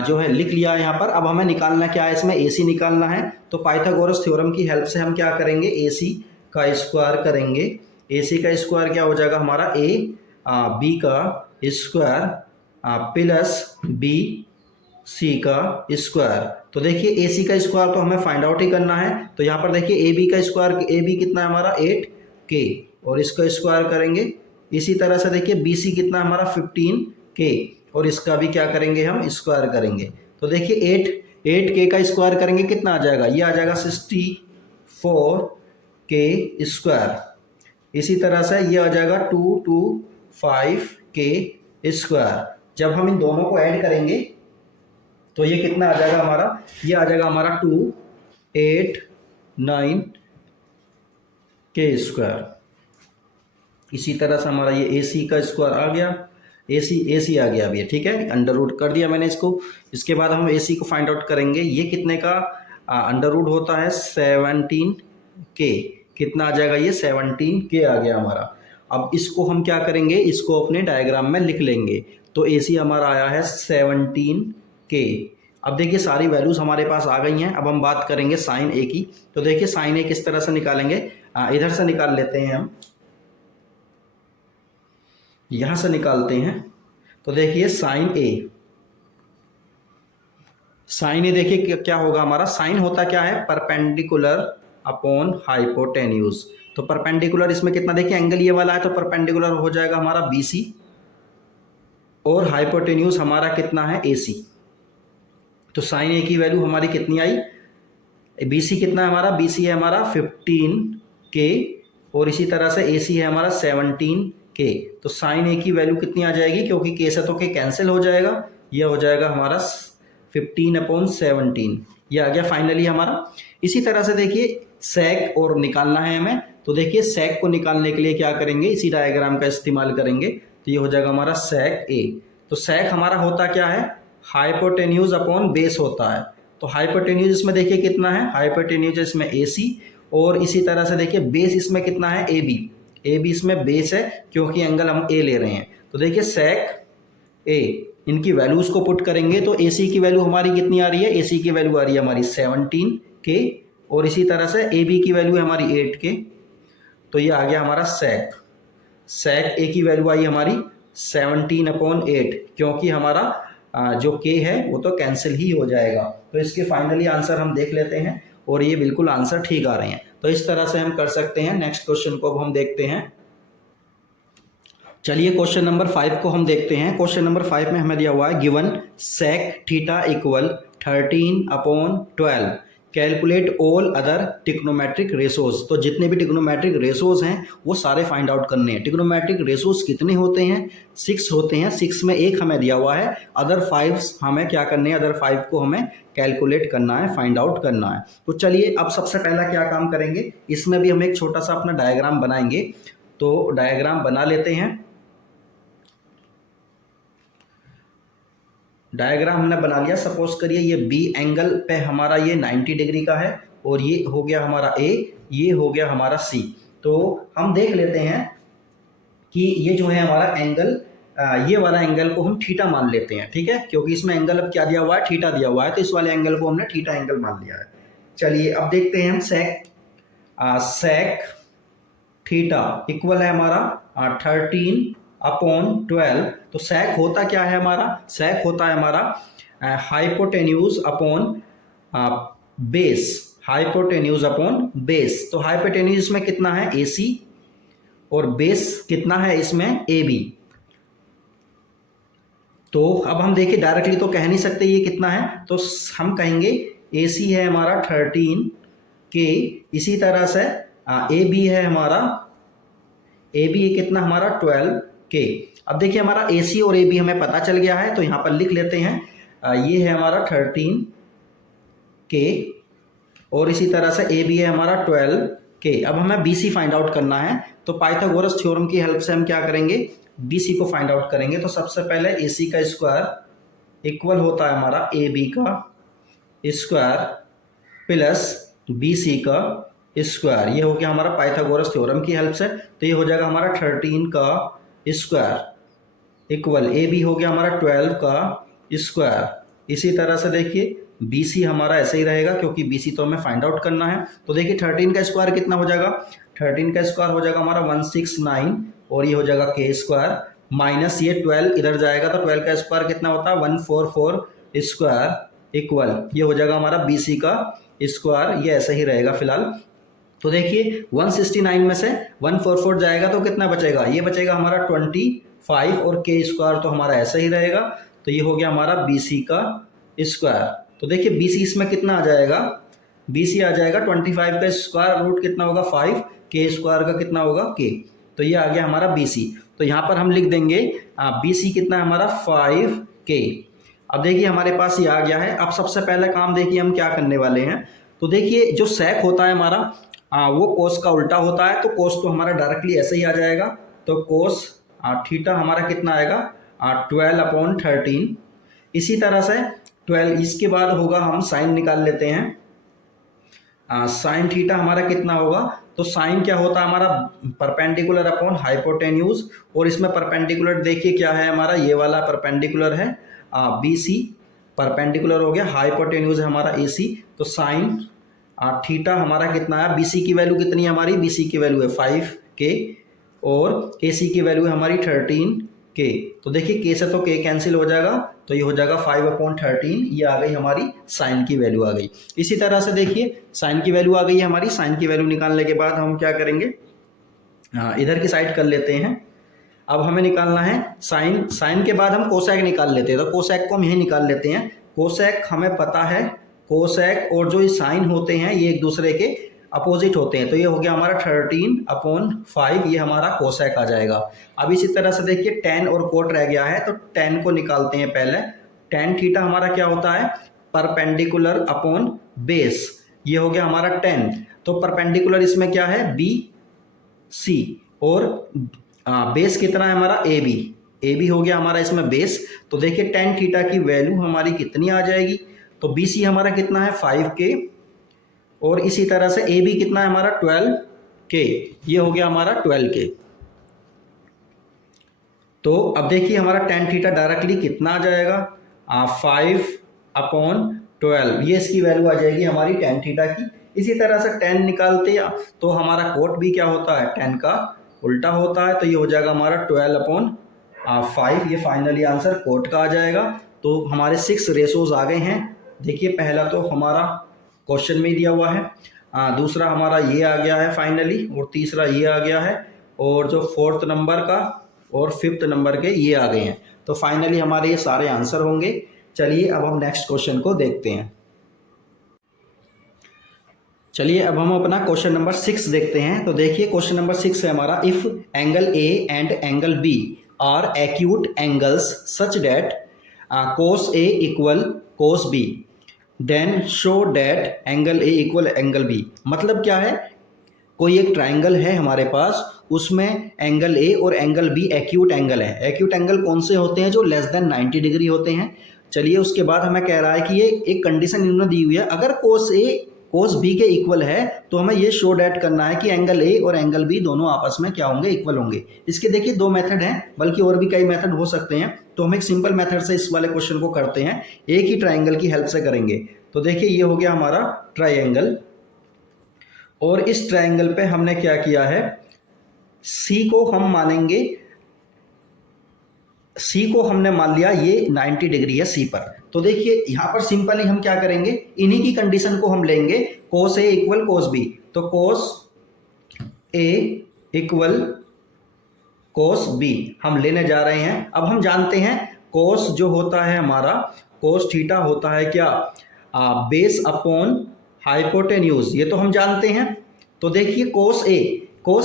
जो है लिख लिया है यहाँ पर। अब हमें निकालना क्या है, इसमें ए सी निकालना है। तो पाइथागोरस थ्योरम की हेल्प से हम क्या करेंगे, ए सी का स्क्वायर करेंगे। ए सी का स्क्वायर क्या हो जाएगा हमारा, बी का स्क्वायर प्लस बी सी का स्क्वायर। तो देखिए ए सी का स्क्वायर तो हमें फाइंड आउट ही करना है। तो यहाँ पर देखिए ए बी का स्क्वायर, ए बी कितना है हमारा 8 और इसका स्क्वायर करेंगे। इसी तरह से देखिए बी सी कितना है हमारा 15 और इसका भी क्या करेंगे, हम स्क्वायर करेंगे। तो देखिए 8 का स्क्वायर करेंगे, कितना आ जाएगा, ये आ जाएगा 64 स्क्वायर। इसी तरह से ये आ जाएगा 225 स्क्वायर। जब हम इन दोनों को ऐड करेंगे तो ये कितना आ जाएगा हमारा, ये आ जाएगा हमारा 289 स्क्वायर। इसी तरह से हमारा ये ए सी का स्क्वायर आ गया, ए सी आ गया अभी, ठीक है, अंडर रूट कर दिया मैंने इसको। इसके बाद हम ए सी को फाइंड आउट करेंगे, ये कितने का अंडर रूट होता है 17 कितना आ जाएगा, ये 17 आ गया हमारा। अब इसको हम क्या करेंगे, इसको अपने डायग्राम में लिख लेंगे। तो ए सी हमारा आया है 17 अब देखिए सारी वैल्यूज हमारे पास आ गई हैं। अब हम बात करेंगे साइन ए की। तो देखिए साइन ए किस तरह से निकालेंगे, इधर से निकाल लेते हैं हम, यहां से निकालते हैं। तो देखिए साइन ए देखिए क्या होगा हमारा, साइन होता क्या है, परपेंडिकुलर अपॉन हाइपोटेन्यूज। तो परपेंडिकुलर इसमें कितना, देखिए एंगल ये वाला है तो परपेंडिकुलर हो जाएगा हमारा बी सी और हाइपोटेन्यूज हमारा कितना है ए सी। तो साइन ए की वैल्यू हमारी कितनी आई, बी सी कितना है हमारा, बी सी है हमारा 15 और इसी तरह से ए सी है हमारा 17 तो साइन ए की वैल्यू कितनी आ जाएगी, क्योंकि के से तो के कैंसिल हो जाएगा, यह हो जाएगा हमारा 15/17, ये आ गया फाइनली हमारा। इसी तरह से देखिए सेक और निकालना है हमें। तो देखिए सेक को निकालने के लिए क्या करेंगे, इसी डायग्राम का इस्तेमाल करेंगे। तो ये हो जाएगा हमारा सेक ए। तो सेक हमारा होता क्या है, हाइपोटेन्यूज अपॉन बेस होता है। तो हाइपोटेन्यूज इसमें देखिए कितना है, हाइपोटेन्यूज इसमें ए सी और इसी तरह से देखिए बेस इसमें कितना है ए बी इसमें बेस है क्योंकि एंगल हम ए ले रहे हैं। तो देखिए सेक ए, इनकी वैल्यूज को पुट करेंगे तो ए सी की वैल्यू हमारी कितनी आ रही है, ए सी की वैल्यू आ रही है हमारी 17 और इसी तरह से ए बी की वैल्यू है हमारी 8 तो ये आ गया हमारा सेक ए की वैल्यू आई हमारी 17/8 क्योंकि हमारा जो के है वो तो कैंसिल ही हो जाएगा। तो इसके फाइनली आंसर हम देख लेते हैं और ये बिल्कुल आंसर ठीक आ रहे हैं। तो इस तरह से हम कर सकते हैं। नेक्स्ट क्वेश्चन को अब हम देखते हैं। चलिए क्वेश्चन नंबर 5 को हम देखते हैं। क्वेश्चन नंबर 5 में हमें दिया हुआ है given sec theta equal 13/12 calculate all other trigonometric ratios. तो जितने भी टिग्नोमेट्रिक रेशोज हैं वो सारे फाइंड आउट करने हैं। टिग्नोमेट्रिक रेशोज कितने होते हैं, 6 होते हैं। 6 में एक हमें दिया हुआ है, अदर 5 हमें क्या करने हैं, अदर 5 को हमें कैलकुलेट करना है, फाइंड आउट करना है। तो चलिए अब सबसे पहला क्या काम करेंगे, इसमें भी हम एक छोटा सा अपना डायग्राम बनाएंगे। तो डायग्राम बना लेते हैं। डायग्राम हमने बना लिया। सपोज करिए ये बी एंगल पे हमारा ये 90 डिग्री का है और ये हो गया हमारा ए, ये हो गया हमारा सी। तो हम देख लेते हैं कि ये जो है हमारा एंगल, ये वाला एंगल को हम थीटा मान लेते हैं, ठीक है, क्योंकि इसमें एंगल अब क्या दिया हुआ है, थीटा दिया हुआ है। तो इस वाले एंगल को हमने थीटा एंगल मान लिया है। चलिए अब देखते हैं हम सेक सेक थीटा इक्वल है हमारा 13/12। तो सेक होता क्या है हमारा, सेक होता है हमारा hypotenuse upon base, hypotenuse upon base. तो हाइपोटेन्यूज इसमें कितना है AC और बेस कितना है इसमें AB। तो अब हम देखिए डायरेक्टली तो कह नहीं सकते ये कितना है, तो हम कहेंगे AC है हमारा 13K, इसी तरह से AB है हमारा, AB कितना हमारा 12K। अब देखिए हमारा AC और AB हमें पता चल गया है, तो यहाँ पर लिख लेते हैं ये है हमारा 13K और इसी तरह से AB है हमारा 12K। अब हमें BC फाइंड आउट करना है, तो पाइथागोरस थ्योरम की हेल्प से हम क्या करेंगे, BC को फाइंड आउट करेंगे। तो सबसे पहले AC का स्क्वायर इक्वल होता है हमारा AB का स्क्वायर प्लस BC का स्क्वायर। ये हो गया हमारा पाइथागोरस थ्योरम की हेल्प से। तो ये हो जाएगा हमारा 13 का स्क्वायर इक्वल AB हो गया हमारा 12 का स्क्वायर। इसी तरह से देखिए BC हमारा ऐसे ही रहेगा, क्योंकि BC तो हमें फाइंड आउट करना है। तो देखिए 13 का स्क्वायर कितना हो जाएगा, 13 का स्क्वायर हो जाएगा हमारा 169 और ये हो जाएगा K स्क्वायर माइनस ये 12 इधर जाएगा, तो 12 का स्क्वायर कितना होता है 144 स्क्वायर इक्वल ये हो जाएगा हमारा BC का स्क्वायर। ये ऐसे ही रहेगा फिलहाल। तो देखिए 169 में से 144 जाएगा तो कितना बचेगा, ये बचेगा हमारा 25 और K स्क्वायर तो हमारा ऐसा ही रहेगा। तो ये हो गया हमारा BC का स्क्वायर। तो देखिए BC इसमें कितना आ जाएगा, BC आ जाएगा 25 का स्क्वायर रूट कितना होगा 5, K स्क्वायर का कितना होगा K। तो ये आ गया हमारा BC। तो यहाँ पर हम लिख देंगे BC कितना है हमारा 5K। अब देखिए हमारे पास ये आ गया है। अब सबसे पहले काम देखिए हम क्या करने वाले हैं। तो देखिए जो सेक होता है हमारा वो कोस का उल्टा होता है, तो कोस तो हमारा डायरेक्टली ऐसे ही आ जाएगा। तो कोस थीटा हमारा कितना आएगा 12/13। इसी तरह से 12 इसके बाद होगा हम साइन निकाल लेते हैं। साइन थीटा हमारा कितना होगा, तो साइन क्या होता है हमारा परपेंडिकुलर अपॉन हाइपोटेन्यूज। और इसमें परपेंडिकुलर देखिए क्या है हमारा, ये वाला परपेंडिकुलर है BC परपेंडिकुलर हो गया, हाइपोटेन्यूज है हमारा AC। तो साइन थीटा हमारा कितना है, BC की वैल्यू कितनी है हमारी, BC की वैल्यू है 5K और AC की वैल्यू है हमारी 13K। तो देखिए K से तो K कैंसिल हो जाएगा, तो ये हो जाएगा 5/13। ये आ गई हमारी साइन की वैल्यू आ गई। इसी तरह से देखिए साइन की वैल्यू आ गई है हमारी। साइन की वैल्यू निकालने के बाद हम क्या करेंगे, इधर की साइड कर लेते हैं। अब हमें निकालना है साइन, साइन के बाद हम कोसेक निकाल लेते हैं। तो कोसेक को हम यही निकाल लेते हैं। कोसेक हमें पता है, कोसेक और जो साइन होते हैं ये एक दूसरे के अपोजिट होते हैं। तो ये हो गया हमारा 13/5, ये हमारा कोसेक आ जाएगा। अब इसी तरह से देखिए टेन और कोट रह गया है, तो टेन को निकालते हैं पहले। टेन थीटा हमारा क्या होता है परपेंडिकुलर अपॉन बेस, ये हो गया हमारा 10। तो परपेंडिकुलर इसमें क्या है BC और बेस कितना है हमारा AB हो गया हमारा इसमें बेस। तो देखिए टेन थीटा की वैल्यू हमारी कितनी आ जाएगी, तो BC हमारा कितना है 5K और इसी तरह से AB कितना है हमारा 12K, ये हो गया हमारा 12K। तो अब देखिए हमारा टेन थीटा डायरेक्टली कितना आ जाएगा 5/12, ये इसकी वैल्यू आ जाएगी हमारी टेन थीटा की। इसी तरह से टेन निकालते हैं तो हमारा कोट भी क्या होता है, टेन का उल्टा होता है। तो ये हो जाएगा हमारा 12/5, ये फाइनली आंसर कोट का आ जाएगा। तो हमारे 6 रेशोज आ गए हैं। देखिए पहला तो हमारा क्वेश्चन में ही दिया हुआ है, दूसरा हमारा ये आ गया है फाइनली, और तीसरा ये आ गया है, और जो 4th नंबर का और 5th नंबर के ये आ गए हैं। तो फाइनली हमारे ये सारे आंसर होंगे। चलिए अब हम नेक्स्ट क्वेश्चन को देखते हैं। चलिए अब हम अपना क्वेश्चन नंबर 6 देखते हैं। तो देखिए क्वेश्चन नंबर 6 है हमारा, if angle A and angle B are acute angles such that cos A equal cos B then show that angle A equal angle B। मतलब क्या है, कोई एक ट्राइंगल है हमारे पास, उसमें एंगल A और एंगल B एक्यूट एंगल है। एक्यूट एंगल कौन से होते हैं, जो लेस देन 90 डिग्री होते हैं। चलिए उसके बाद हमें कह रहा है कि ये एक कंडीशन इन्होंने दी हुई है, अगर cos A cos B के इक्वल है तो हमें ये शो डैट करना है कि एंगल A और एंगल B दोनों आपस में क्या होंगे, इक्वल होंगे। इसके देखिए 2 मेथड हैं, बल्कि और भी कई मेथड हो सकते हैं। तो हम एक सिंपल मेथड से इस वाले क्वेश्चन को करते हैं, एक ही ट्राइंगल की हेल्प से करेंगे। तो देखिए ये हो गया हमारा ट्राइंगल, और इस ट्रायंगल पे हमने क्या किया है, सी को हम मानेंगे, सी को हमने मान लिया ये 90 डिग्री है सी पर। तो देखिए यहाँ पर सिंपली हम क्या करेंगे, इन्हीं की कंडीशन को हम लेंगे, कोस ए इक्वल कोस बी। तो कोस ए इक्वल कोस बी हम लेने जा रहे हैं। अब हम जानते हैं कोस जो होता है हमारा, कोस थीटा होता है क्या, बेस अपॉन हाइपोटेन्यूज, ये तो हम जानते हैं। तो देखिए कोस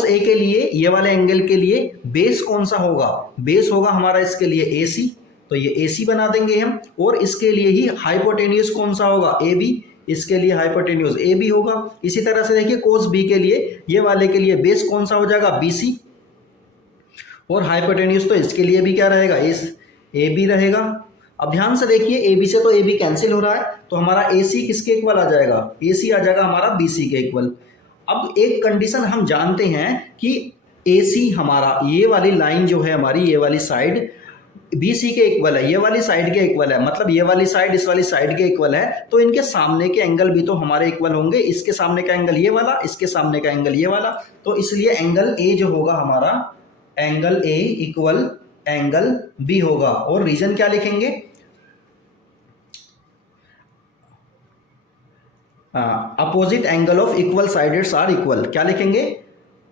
ए के लिए, ये वाले एंगल के लिए बेस कौन सा होगा, बेस होगा हमारा इसके लिए ए सी, तो ये ए सी बना देंगे हम। और इसके लिए ही हाइपोटेन्यूज कौन सा होगा, ए बी, इसके लिए हाइपोटेन्यूज ए बी होगा। इसी तरह से देखिए कोस बी के लिए, ये वाले के लिए बेस कौन सा हो जाएगा, बी सी, और हाइपोटेन्यूज तो इसके लिए भी क्या रहेगा, इस ए बी रहेगा। अब ध्यान से देखिए ए बी से तो ए बी कैंसिल हो रहा है, तो हमारा ए सी किसके इक्वल आ जाएगा, ए सी आ जाएगा हमारा बी सी के इक्वल। अब एक कंडीशन हम जानते हैं कि ए सी हमारा, ये वाली लाइन जो है हमारी, ये वाली साइड बी सी के इक्वल है, ये वाली साइड के इक्वल है, मतलब ये वाली साइड इस वाली साइड के इक्वल है। तो इनके सामने के एंगल भी तो हमारे इक्वल होंगे, इसके सामने का एंगल ये वाला, इसके सामने का एंगल ये वाला। तो इसलिए एंगल ए जो होगा हमारा, angle A equal angle B होगा। और रीजन क्या लिखेंगे, opposite angle of equal sides are equal. क्या लिखेंगे,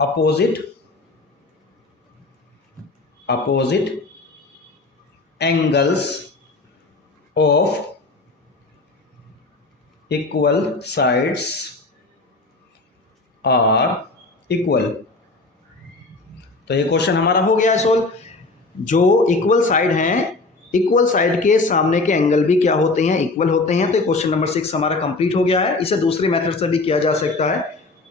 opposite angles of equal sides are equal. तो ये क्वेश्चन हमारा हो गया है सोल्व। जो इक्वल साइड हैं, इक्वल साइड के सामने के एंगल भी क्या होते हैं, इक्वल होते हैं। तो क्वेश्चन नंबर 6 हमारा कंप्लीट हो गया है। इसे दूसरे मेथड से भी किया जा सकता है,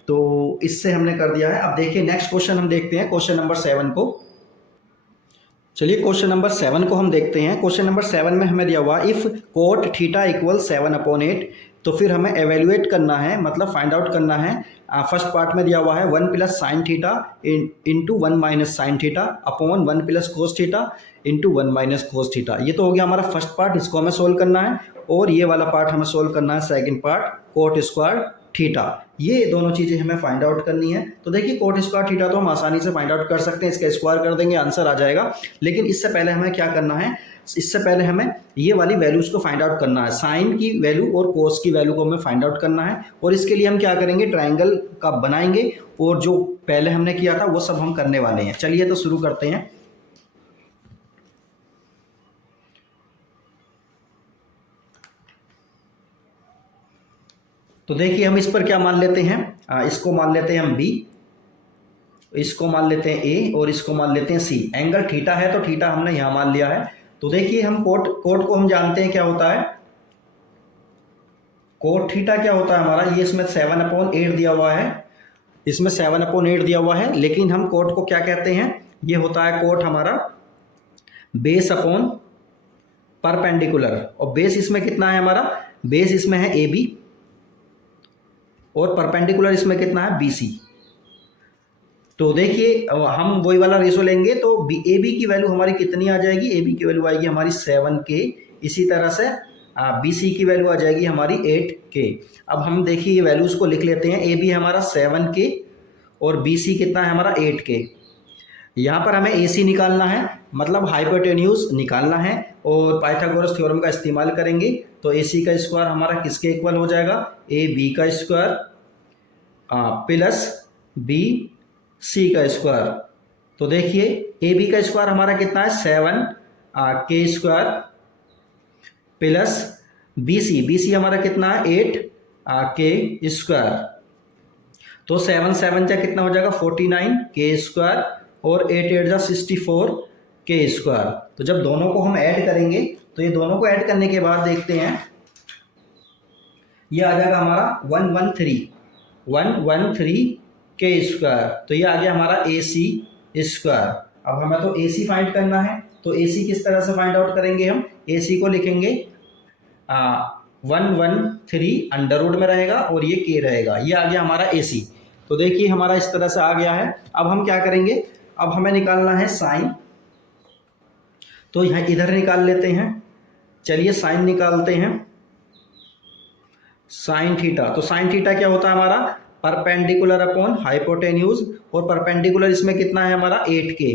तो इससे हमने कर दिया है। अब देखिए नेक्स्ट क्वेश्चन हम देखते हैं, क्वेश्चन नंबर 7 को। चलिए क्वेश्चन नंबर 7 को हम देखते हैं। क्वेश्चन नंबर 7 में हमें दिया हुआ इफ कोट थीटा इक्वल 7/8, तो फिर हमें एवेल्युएट करना है, मतलब फाइंड आउट करना है। फर्स्ट पार्ट में दिया हुआ है 1 + sin theta into 1 - sin theta upon 1 + cos theta into 1 - cos theta. ये तो हो गया हमारा फर्स्ट पार्ट, इसको हमें सोल्व करना है। और ये वाला पार्ट हमें सोल्व करना है second part, coat square theta. ये दोनों चीज़ें हमें फाइंड आउट करनी है। तो देखिए कोट स्क्वायर थीटा तो हम आसानी से फाइंड आउट कर सकते हैं, इसका स्क्वायर कर देंगे आंसर आ जाएगा। लेकिन इससे पहले हमें क्या करना है, इससे पहले हमें ये वाली वैल्यूज़ को फाइंड आउट करना है, साइन की वैल्यू और कोस की वैल्यू को हमें फाइंड आउट करना है। और इसके लिए हम क्या करेंगे, ट्रायंगल का बनाएंगे, और जो पहले हमने किया था वो सब हम करने वाले हैं। चलिए तो शुरू करते हैं। तो देखिए हम इस पर क्या मान लेते हैं, इसको मान लेते हैं हम बी, इसको मान लेते हैं ए, और इसको मान लेते हैं सी। एंगल थीटा है तो थीटा हमने यहाँ मान लिया है। तो देखिए हम कोट को हम जानते हैं क्या होता है, कोट थीटा क्या होता है हमारा, ये इसमें 7/8 दिया हुआ है, इसमें 7/8 दिया हुआ है। लेकिन हम कोट को क्या कहते हैं, ये होता है कोट हमारा बेस अपॉन परपेंडिकुलर। और बेस इसमें कितना है हमारा, बेस इसमें है ए बी, और परपेंडिकुलर इसमें कितना है बी सी। तो देखिए हम वही वाला रेशो लेंगे, तो ए बी की वैल्यू हमारी कितनी आ जाएगी, ए बी की वैल्यू आएगी हमारी 7K। इसी तरह से बी सी की वैल्यू आ जाएगी हमारी 8K। अब हम देखिए ये वैल्यूज़ को लिख लेते हैं, ए बी हमारा 7K और बी सी कितना है हमारा 8K। यहाँ पर हमें ए सी निकालना है, मतलब हाइपोटेन्यूज निकालना है, और पाइथागोरस थ्योरम का इस्तेमाल करेंगे। तो ए सी का स्क्वायर हमारा किसके इक्वल हो जाएगा, ए बी का स्क्वायर प्लस बी सी का स्क्वायर। तो देखिए ए बी का स्क्वायर हमारा कितना है 7K square plus B C हमारा कितना है 8K स्क्वायर। तो 7 7 जा कितना हो जाएगा 49K स्क्वायर, और 8 8 जा 64K स्क्वायर। तो जब दोनों को हम ऐड करेंगे, तो ये दोनों को ऐड करने के बाद देखते हैं, ये आ जाएगा हमारा 113K स्क्वायर। तो ये आ गया हमारा ए सी स्क्वायर। अब हमें तो ए सी फाइंड करना है, तो ए सी किस तरह से फाइंड आउट करेंगे, हम ए सी को लिखेंगे 113 अंडर रूट में रहेगा, और ये K रहेगा। ये आ गया हमारा ए सी। तो देखिए हमारा इस तरह से आ गया है। अब हम क्या करेंगे, अब हमें निकालना है साइन। तो यहाँ इधर निकाल लेते हैं, चलिए साइन निकालते हैं, साइन थीटा। तो साइन थीटा क्या होता है हमारा, परपेंडिकुलर अपॉन हाइपोटेन्यूज, और परपेंडिकुलर इसमें कितना है हमारा 8K,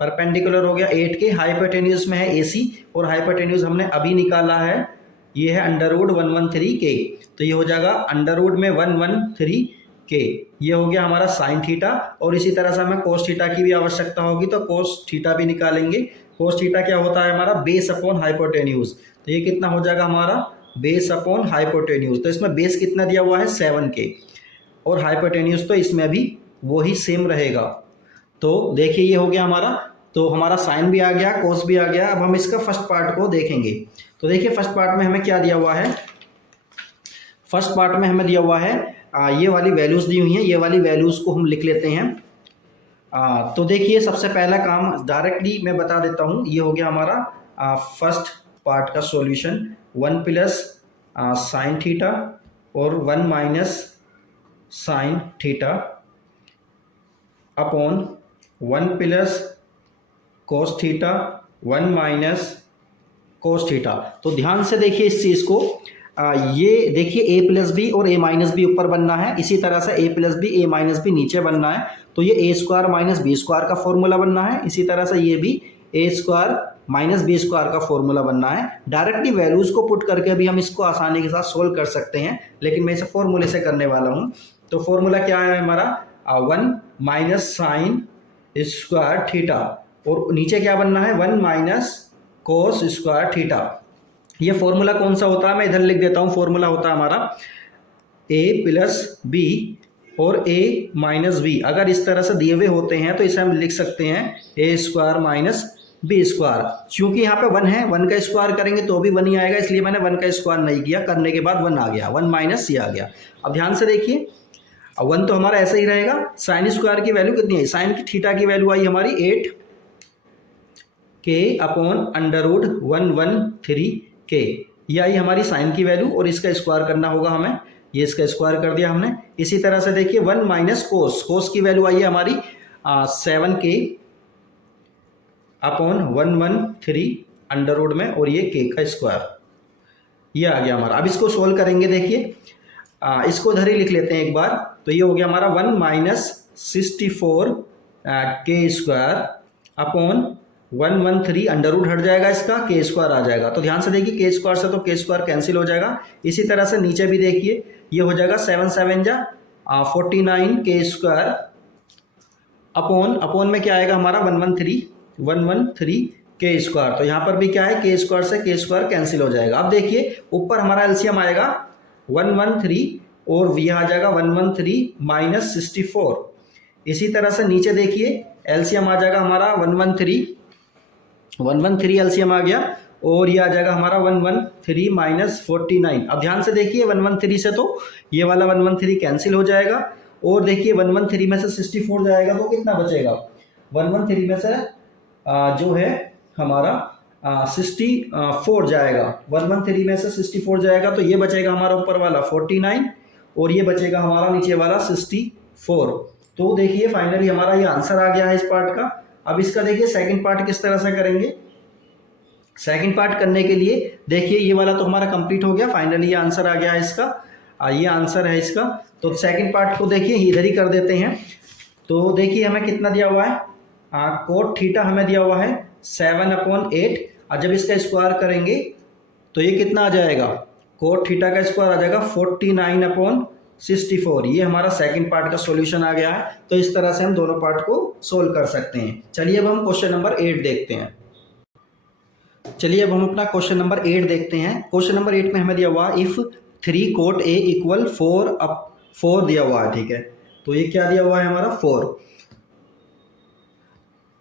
परपेंडिकुलर हो गया 8K, हाइपोटेन्यूज में है AC, और हाइपोटेन्यूज हमने अभी निकाला है, ये है √113K, तो ये हो जाएगा अंडर रूट में 113K, ये हो गया हमारा साइन थीटा। और इसी तरह से हमें कोस थीटा की भी आवश्यकता होगी, तो कोस थीटा भी निकालेंगे। कोस थीटा क्या होता है हमारा बेस अपॉन हाइपोटेन्यूज, तो ये कितना हो जाएगा हमारा बेस अपॉन हाइपोटेन्यूज, तो इसमें बेस कितना दिया हुआ है 7K, और हाइपोटेन्यूज तो इसमें भी वही सेम रहेगा। तो देखिए ये हो गया हमारा, तो हमारा साइन भी आ गया, कोस भी आ गया। अब हम इसका फर्स्ट पार्ट को देखेंगे। तो देखिए फर्स्ट पार्ट में हमें क्या दिया हुआ है, फर्स्ट पार्ट में हमें दिया हुआ है ये वाली वैल्यूज़ दी हुई हैं, ये वाली वैल्यूज़ को हम लिख लेते हैं। तो देखिए सबसे पहला काम डायरेक्टली मैं बता देता हूँ, ये हो गया हमारा फर्स्ट पार्ट का सॉल्यूशन, 1 प्लस साइन थीटा और 1 minus sine theta upon 1 plus cos theta 1 minus cos theta. तो ध्यान से देखिए इस चीज़ को, ये देखिए a प्लस बी और a माइनस बी ऊपर बनना है, इसी तरह से a plus B a minus B नीचे बनना है, तो ये a square minus B square का फॉर्मूला बनना है। इसी तरह से ये भी a square minus B square का फॉर्मूला बनना है। डायरेक्टली वैल्यूज़ को पुट करके भी हम इसको आसानी के साथ सोल्व कर सकते हैं, लेकिन मैं इसे फॉर्मूले से करने वाला हूँ। तो फॉर्मूला क्या है हमारा 1 माइनस साइन स्क्वायर थीटा, और नीचे क्या बनना है 1 माइनस कोस स्क्वायर थीटा। ये फॉर्मूला कौन सा होता है, मैं इधर लिख देता हूँ। फॉर्मूला होता है हमारा a प्लस बी और a माइनस बी। अगर इस तरह से दिए हुए होते हैं तो इसे हम लिख सकते हैं a square minus B square. क्योंकि यहाँ पे 1 है, 1 का स्क्वायर करेंगे तो भी 1 ही आएगा, इसलिए मैंने 1 का स्क्वायर नहीं किया, करने के बाद 1 आ गया, 1 माइनस ये आ गया। अब ध्यान से देखिए, 1 तो हमारा ऐसा ही रहेगा। साइन स्क्वायर की वैल्यू कितनी है, साइन की थीटा की वैल्यू आई हमारी 8K अपॉन √113K, ये आई हमारी साइन की वैल्यू, और इसका स्क्वायर करना होगा हमें, ये इसका स्क्वायर कर दिया हमने। इसी तरह से देखिए 1 माइनस कोस, कोस की वैल्यू आई है हमारी 7K अपॉन 113 अंडर रूट में, और ये K का स्क्वायर, ये आ गया हमारा। अब इसको सोल्व करेंगे, देखिए इसको इधर ही लिख लेते हैं एक बार। तो ये हो गया हमारा 1 minus 64K square upon 113 under root हट जाएगा इसका, K स्क्वायर आ जाएगा। तो ध्यान से देखिए K स्क्वायर से तो K स्क्वायर कैंसिल हो जाएगा। इसी तरह से नीचे भी देखिए, ये हो जाएगा 7 7 जा 49K स्क्वायर अपॉन में क्या आएगा हमारा 113K स्क्वायर। तो यहाँ पर भी क्या है, K स्क्वायर से K स्क्वायर कैंसिल हो जाएगा। अब देखिए ऊपर हमारा एलसीएम आएगा 113, और यह आ जाएगा 113 माइनस 64। इसी तरह से नीचे देखिए एलसीएम आ जाएगा हमारा 113 एलसीएम आ गया, और ये आ जाएगा हमारा 113 माइनस 49। अब ध्यान से देखिए 113 से तो ये वाला 113 कैंसिल हो जाएगा, और देखिए 113 में से 64 जाएगा तो कितना बचेगा, 113 में से जो है हमारा 64 जाएगा, 113 में से 64 जाएगा, तो ये बचेगा हमारा ऊपर वाला 49, और ये बचेगा हमारा नीचे वाला 64। तो देखिए फाइनली हमारा ये आंसर आ गया है इस पार्ट का। अब इसका देखिए सेकंड पार्ट किस तरह से करेंगे। सेकंड पार्ट करने के लिए देखिए ये वाला तो हमारा कंप्लीट हो गया, फाइनली ये आंसर आ गया है इसका, ये आंसर है इसका। तो सेकंड पार्ट को देखिए इधर ही कर देते हैं। तो देखिए हमें कितना दिया हुआ है, कोट थीटा हमें दिया हुआ है 7/8, और जब इसका स्क्वायर करेंगे तो ये कितना आ जाएगा, कोट थीटा का स्क्वायर आ जाएगा 49/64। ये हमारा सेकंड पार्ट का सॉल्यूशन आ गया है। तो इस तरह से हम दोनों पार्ट को सोल्व कर सकते हैं। चलिए अब हम क्वेश्चन नंबर 8 देखते हैं। चलिए अब हम अपना क्वेश्चन नंबर 8 देखते हैं। क्वेश्चन नंबर 8 में हमें दिया हुआ इफ 3 कोट A इक्वल 4 दिया हुआ है, ठीक है। तो ये क्या दिया हुआ है हमारा 4,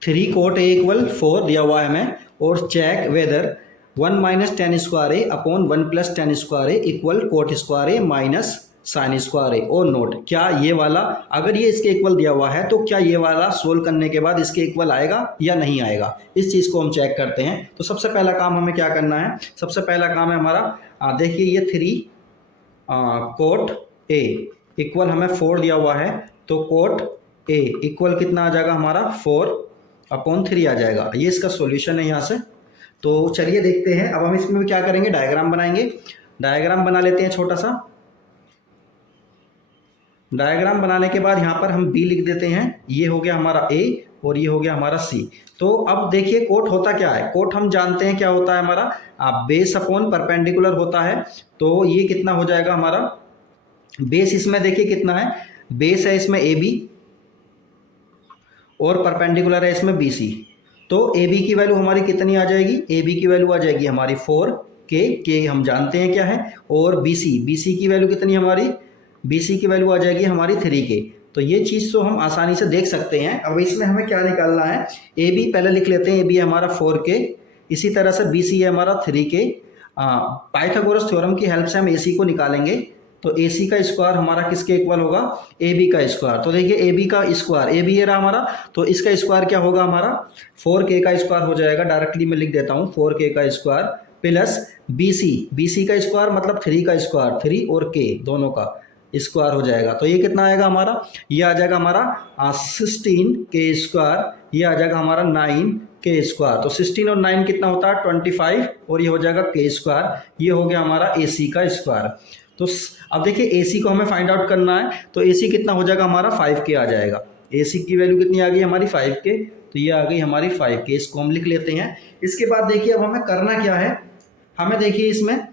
3 कोट A इक्वल 4 दिया हुआ है हमें, और check whether 1 minus tan square A upon 1 plus tan square A equal cot square A minus sine square A। और नोट, क्या ये वाला अगर ये इसके इक्वल दिया हुआ है तो क्या ये वाला सोल्व करने के बाद इसके इक्वल आएगा या नहीं आएगा, इस चीज़ को हम चेक करते हैं। तो सबसे पहला काम हमें क्या करना है, सबसे पहला काम है हमारा देखिए ये 3 कोट A इक्वल हमें 4 दिया हुआ है, तो कोट A इक्वल कितना आ जाएगा हमारा 4/3 आ जाएगा। ये इसका सॉल्यूशन है यहाँ से। तो चलिए देखते हैं। अब हम इसमें क्या करेंगे, डायग्राम बनाएंगे। डायग्राम बना लेते हैं छोटा सा। डायग्राम बनाने के बाद यहाँ पर हम बी लिख देते हैं, ये हो गया हमारा ए और ये हो गया हमारा सी। तो अब देखिए कोट होता क्या है, कोट हम जानते हैं क्या होता है हमारा, बेस अपॉन परपेंडिकुलर होता है। तो ये कितना हो जाएगा हमारा, बेस इसमें देखिए कितना है, बेस है इसमें ए बी और परपेंडिकुलर है इसमें बी सी। तो ए बी की वैल्यू हमारी कितनी आ जाएगी, ए बी की वैल्यू आ जाएगी हमारी 4 के हम जानते हैं क्या है, और बी सी की वैल्यू कितनी हमारी, बी सी की वैल्यू आ जाएगी हमारी 3 के। तो ये चीज़ तो हम आसानी से देख सकते हैं। अब इसमें हमें क्या निकालना है, ए बी पहले लिख लेते हैं, ए बी है हमारा 4 के, इसी तरह से बी सी है हमारा 3 के। पाइथागोरस थ्योरम की हेल्प से हम ए सी को निकालेंगे। तो ए सी का स्क्वायर हमारा किसके इक्वल होगा, ए बी का स्क्वायर। तो देखिए ए बी का स्क्वायर, ए बी ये रहा हमारा, तो इसका स्क्वायर क्या होगा हमारा 4 के का स्क्वायर हो जाएगा, डायरेक्टली मैं लिख देता हूँ 4 के का स्क्वायर प्लस बी सी का स्क्वायर मतलब 3 का स्क्वायर, 3 और के दोनों का स्क्वायर हो जाएगा। तो ये कितना आएगा हमारा, ये आ जाएगा हमारा 16 के स्क्वायर, ये आ जाएगा हमारा 9 के स्क्वायर। तो 16 और 9 कितना होता है 25 और ये हो जाएगा के स्क्वायर, ये हो गया हमारा ए सी का स्क्वायर। तो अब देखिए ए सी को हमें फाइंड आउट करना है, तो ए सी कितना हो जाएगा हमारा 5 के आ जाएगा। ए सी की वैल्यू कितनी आ गई हमारी 5 के, तो ये आ गई हमारी 5 के, इसको हम लिख लेते हैं। इसके बाद देखिए अब हमें करना क्या है, हमें देखिए इसमें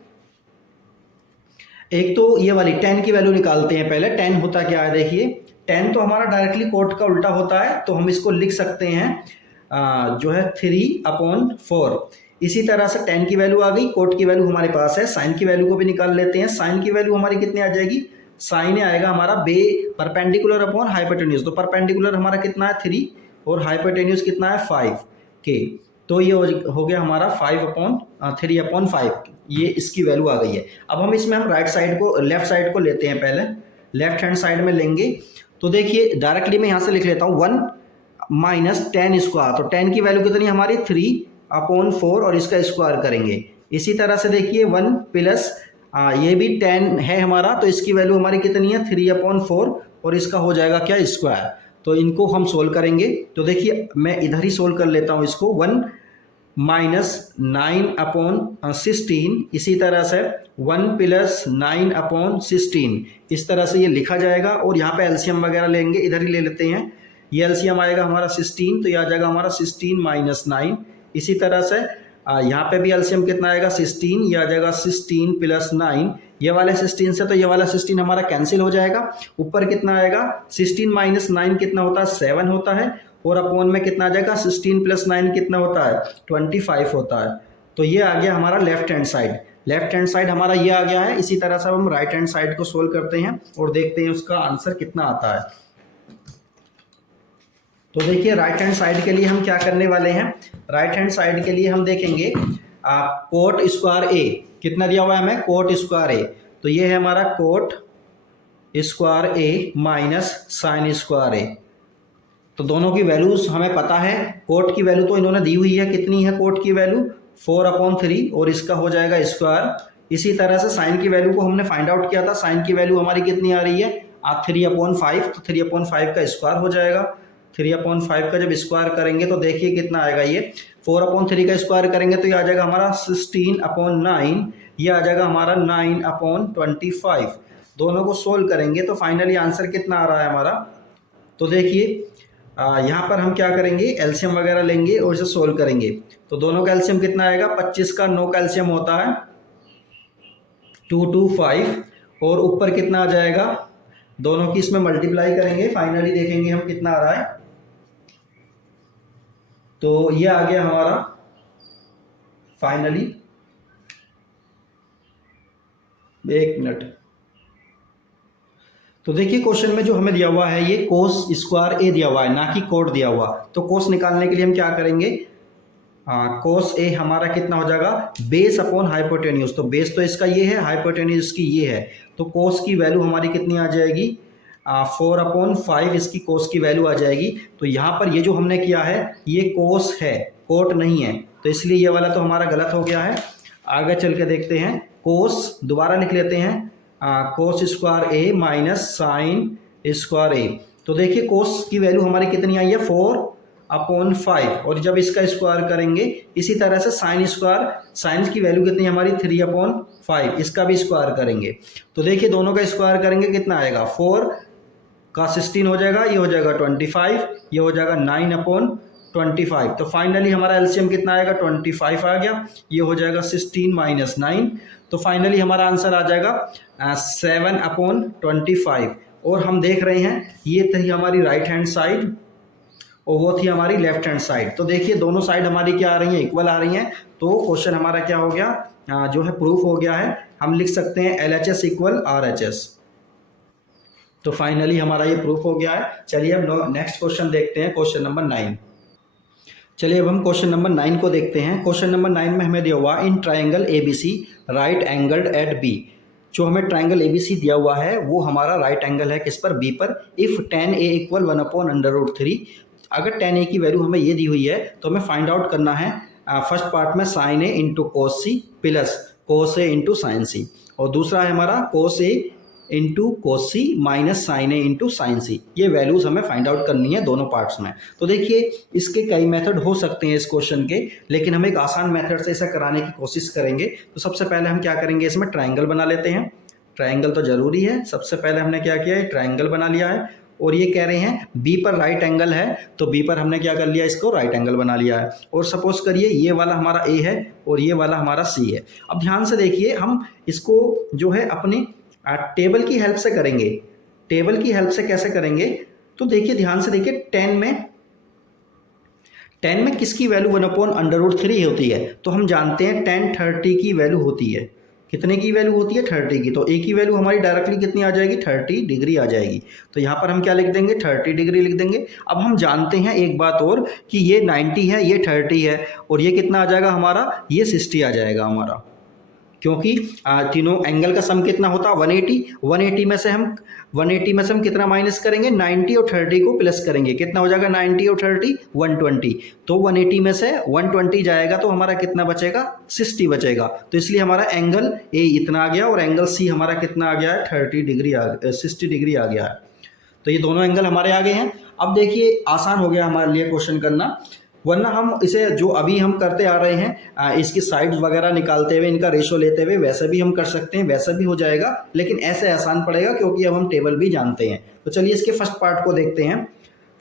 एक तो ये वाली 10 की वैल्यू निकालते हैं पहले। 10 होता क्या है, देखिए 10 तो हमारा डायरेक्टली कोट का उल्टा होता है, तो हम इसको लिख सकते हैं जो है 3/4। इसी तरह से 10 की वैल्यू आ गई, कोट की वैल्यू हमारे पास है, साइन की वैल्यू को भी निकाल लेते हैं। साइन की वैल्यू हमारी कितनी आ जाएगी, साइन आएगा हमारा परपेंडिकुलर अपॉन हाइपोटेन्यूज। तो परपेंडिकुलर हमारा कितना है 3 और हाइपोटेन्यूज कितना है 5 के। तो ये हो गया हमारा 3/5, ये इसकी वैल्यू आ गई है। अब हम इसमें हम राइट साइड को, लेफ्ट साइड को लेते हैं, पहले लेफ्ट हैंड साइड में लेंगे। तो देखिए डायरेक्टली मैं यहाँ से लिख लेता हूँ 1 - 10 स्क्वायर। तो 10 की वैल्यू कितनी हमारी 3/4 और इसका स्क्वायर करेंगे। इसी तरह से देखिए 1 प्लस ये भी 10 है हमारा, तो इसकी वैल्यू हमारी कितनी है 3/4 और इसका हो जाएगा क्या स्क्वायर। तो इनको हम सोल्व करेंगे। तो देखिए मैं इधर ही सोल्व कर लेता हूँ इसको, 1 - 9/16, इसी तरह से 1 + 9/16, इस तरह से ये लिखा जाएगा। और यहाँ पे एलसीएम वगैरह लेंगे, इधर ही ले लेते हैं। ये एलसीएम आएगा हमारा 16, तो ये आ जाएगा हमारा 16 - 9। इसी तरह से यहाँ पे भी एलसीएम कितना आएगा 16, ये आ जाएगा 16 + 9। ये वाले 16 से तो ये वाला 16 हमारा कैंसिल हो जाएगा। ऊपर कितना आएगा 16 - 9 कितना होता है 7 होता है, और अपॉन में कितना आ जाएगा 16 + 9 कितना होता है 25 होता है। तो ये आ गया हमारा left hand side. Left hand side हमारा ये आ गया है। इसी तरह से हम राइट हैंड साइड को सोल्व करते हैं और देखते हैं उसका आंसर कितना आता है। तो देखिए राइट हैंड साइड के लिए हम क्या करने वाले हैं, राइट हैंड साइड के लिए हम देखेंगे कोट स्क्वायर ए कितना दिया हुआ है हमें, कोट स्क्वायर ए। तो ये है हमारा कोट स्क्वायर ए माइनस साइन स्क्वायर ए। तो दोनों की वैल्यूज हमें पता है। कोट की वैल्यू तो इन्होंने दी हुई है, कितनी है कोट की वैल्यू 4/3 और इसका हो जाएगा स्क्वायर। इसी तरह से साइन की वैल्यू को हमने फाइंड आउट किया था, साइन की वैल्यू हमारी कितनी आ रही है 3/5। तो 3/5 का स्क्वायर हो जाएगा। 3/5 का जब स्क्वायर करेंगे तो देखिए कितना आएगा, ये 4/3 का स्क्वायर करेंगे तो ये आ जाएगा हमारा 16/9, ये आ जाएगा हमारा 9/25। दोनों को सोल्व करेंगे तो फाइनली आंसर कितना आ रहा है हमारा। तो देखिए यहाँ पर हम क्या करेंगे, एलसीएम वगैरह लेंगे और इसे सोल्व करेंगे। तो दोनों का एलसीएम कितना आएगा 25 का 9 का एलसीएम होता है 225, और ऊपर कितना आ जाएगा, दोनों की इसमें मल्टीप्लाई करेंगे, फाइनली देखेंगे हम कितना आ रहा है। तो ये आ गया हमारा फाइनली, एक मिनट। तो देखिए क्वेश्चन में जो हमें दिया हुआ है ये कोस स्क्वायर ए दिया हुआ है, ना कि कोट दिया हुआ। तो कोस निकालने के लिए हम क्या करेंगे, कोस ए हमारा कितना हो जाएगा बेस अपॉन हाइपोटेन्यूज। तो बेस तो इसका ये है, हाइपोटेन्यूज इसकी ये है। तो कोस की वैल्यू हमारी कितनी आ जाएगी 4/5, इसकी कोस की वैल्यू आ जाएगी। तो यहाँ पर ये जो हमने किया है ये कोस है, कोट नहीं है, तो इसलिए ये वाला तो हमारा गलत हो गया है। आगे चल के देखते हैं, कोस दोबारा लिख लेते हैं, कोस स्क्वायर ए माइनस साइन स्क्वायर ए। तो देखिए कोस की वैल्यू हमारी कितनी आई है 4/5, और जब इसका स्क्वायर करेंगे इसी तरह से साइन स्क्वायर, साइन की वैल्यू कितनी हमारी 3/5, इसका भी स्क्वायर करेंगे। तो देखिए दोनों का स्क्वायर करेंगे कितना आएगा 4 का 16 हो जाएगा, ये हो जाएगा 25, ये हो जाएगा 9/25। तो फाइनली हमारा एलसीएम कितना आएगा, 25 आ गया, ये हो जाएगा 16 माइनस 9। तो फाइनली हमारा आंसर आ जाएगा 7/25। और हम देख रहे हैं ये थी हमारी राइट हैंड साइड और वो थी हमारी लेफ्ट हैंड साइड। तो देखिए दोनों साइड हमारी क्या आ रही हैं, इक्वल आ रही हैं। तो क्वेश्चन हमारा क्या हो गया, जो है प्रूफ हो गया है। हम लिख सकते हैं LHS इक्वल RHS। तो फाइनली हमारा ये प्रूफ हो गया है। चलिए अब नेक्स्ट क्वेश्चन देखते हैं, क्वेश्चन नंबर 9। चलिए अब हम क्वेश्चन नंबर 9 को देखते हैं। क्वेश्चन नंबर 9 में हमें दिया हुआ in triangle ABC right angled at B। जो हमें ट्राइंगल ABC दिया हुआ है वो हमारा राइट एंगल है किस पर, B पर। If tan A equal 1/√3। अगर tan A की वैल्यू हमें ये दी हुई है तो हमें फाइंड आउट करना है फर्स्ट पार्ट में sin A into cos C plus cos A into sin C, और दूसरा है हमारा cos A into cos C minus sin A into sin C। ये वैल्यूज़ हमें फाइंड आउट करनी है दोनों पार्ट्स में। तो देखिए इसके कई मेथड हो सकते हैं इस क्वेश्चन के, लेकिन हम एक आसान मेथड से इसे कराने की कोशिश करेंगे। तो सबसे पहले हम क्या करेंगे, इसमें ट्राइंगल बना लेते हैं। ट्राइंगल तो ज़रूरी है। सबसे पहले हमने क्या किया है, ट्राइंगल बना लिया है। और ये कह रहे हैं B पर राइट एंगल है, तो B पर हमने क्या कर लिया, इसको राइट एंगल बना लिया है। और सपोज करिए ये वाला हमारा A है और ये वाला हमारा C है। अब ध्यान से देखिए हम इसको जो है अपनी टेबल की हेल्प से करेंगे। टेबल की हेल्प से कैसे करेंगे, तो देखिए ध्यान से देखिए 10 में किसकी वैल्यू 1/√3 होती है। तो हम जानते हैं tan 30 की वैल्यू होती है, कितने की वैल्यू होती है, 30 की। तो A की वैल्यू हमारी डायरेक्टली कितनी आ जाएगी, 30 डिग्री आ जाएगी। तो यहाँ पर हम क्या लिख देंगे, 30 डिग्री लिख देंगे। अब हम जानते हैं एक बात और कि ये 90 है, ये 30 है, और ये कितना आ जाएगा हमारा, ये 60 आ जाएगा हमारा, क्योंकि तीनों एंगल का सम कितना होता है 180 में से हम कितना माइनस करेंगे, 90 और 30 को प्लस करेंगे, कितना हो जाएगा 90 और 30 120। तो 180 में से 120 जाएगा तो हमारा कितना बचेगा, 60 बचेगा। तो इसलिए हमारा एंगल A इतना आ गया और एंगल C हमारा कितना आ गया है, 60 डिग्री आ गया है। तो ये दोनों एंगल हमारे आ गए हैं। अब देखिए आसान हो गया हमारे लिए क्वेश्चन करना, वरना हम इसे जो अभी हम करते आ रहे हैं इसकी साइड्स वगैरह निकालते हुए, इनका रेशो लेते हुए, वैसे भी हम कर सकते हैं, वैसा भी हो जाएगा, लेकिन ऐसे आसान पड़ेगा क्योंकि अब हम टेबल भी जानते हैं। तो चलिए इसके फर्स्ट पार्ट को देखते हैं।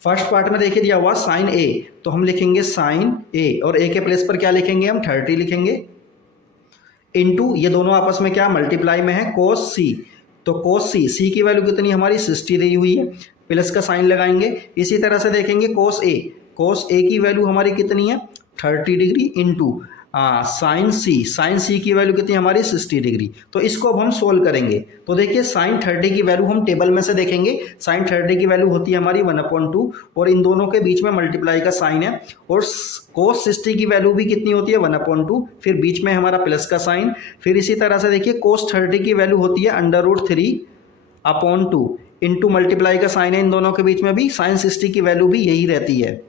फर्स्ट पार्ट में देखिए दिया हुआ sin A, तो हम लिखेंगे sin A और A के प्लेस पर क्या लिखेंगे, हम 30 लिखेंगे, इंटू ये दोनों आपस में क्या मल्टीप्लाई में है cos C। तो cos C की वैल्यू कितनी हमारी 60 दी हुई है, प्लस का साइन लगाएंगे। इसी तरह से देखेंगे cos A की वैल्यू हमारी कितनी है, 30 डिग्री इंटू साइन C की वैल्यू कितनी हमारी 60 डिग्री। तो इसको अब हम सोल्व करेंगे। तो देखिए साइन 30 की वैल्यू हम टेबल में से देखेंगे, साइन 30 की वैल्यू होती है हमारी 1/2 और इन दोनों के बीच में मल्टीप्लाई का साइन है, और cos 60 की वैल्यू भी कितनी होती है 1/2, फिर बीच में हमारा प्लस का साइन। फिर इसी तरह से देखिए cos 30 की वैल्यू होती है √3/2 इंटू मल्टीप्लाई का साइन है, इन दोनों के बीच में भी साइन 60 की वैल्यू भी यही रहती है।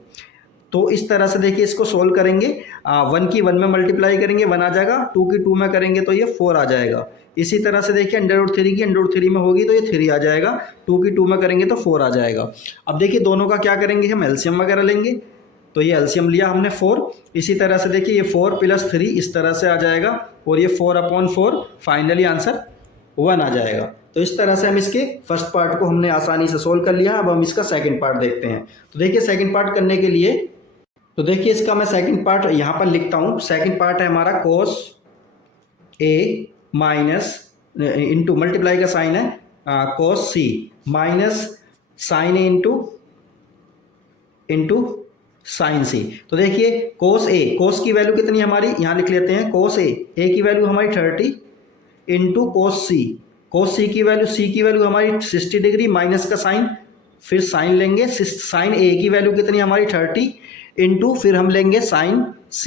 तो इस तरह से देखिए इसको सोल्व करेंगे, 1 की 1 में मल्टीप्लाई करेंगे 1 आ जाएगा, 2 की 2 में करेंगे तो ये 4 आ जाएगा। इसी तरह से देखिए √3 की √3 में होगी तो ये 3 आ जाएगा, 2 की 2 में करेंगे तो 4 आ जाएगा। अब देखिए दोनों का क्या करेंगे, हम एलसीएम वगैरह लेंगे। तो ये एलसीएम लिया हमने 4, इसी तरह से देखिए ये 4 + 3 इस तरह से आ जाएगा, और ये 4/4 फाइनली आंसर 1 आ जाएगा। तो इस तरह से हम इसके फर्स्ट पार्ट को हमने आसानी से सोल्व कर लिया। अब हम इसका सेकंड पार्ट देखते हैं। तो देखिए सेकंड पार्ट करने के लिए, तो देखिए इसका मैं सेकंड पार्ट यहाँ पर लिखता हूँ। सेकंड पार्ट है हमारा cos A minus into multiply का साइन है cos C minus sine A into sine C। तो देखिए cos की वैल्यू कितनी हमारी, यहाँ लिख लेते हैं cos A की वैल्यू हमारी 30 इंटू cos C की वैल्यू हमारी 60 डिग्री माइनस का साइन, फिर साइन लेंगे, साइन A की वैल्यू कितनी हमारी 30 इंटू फिर हम लेंगे साइन C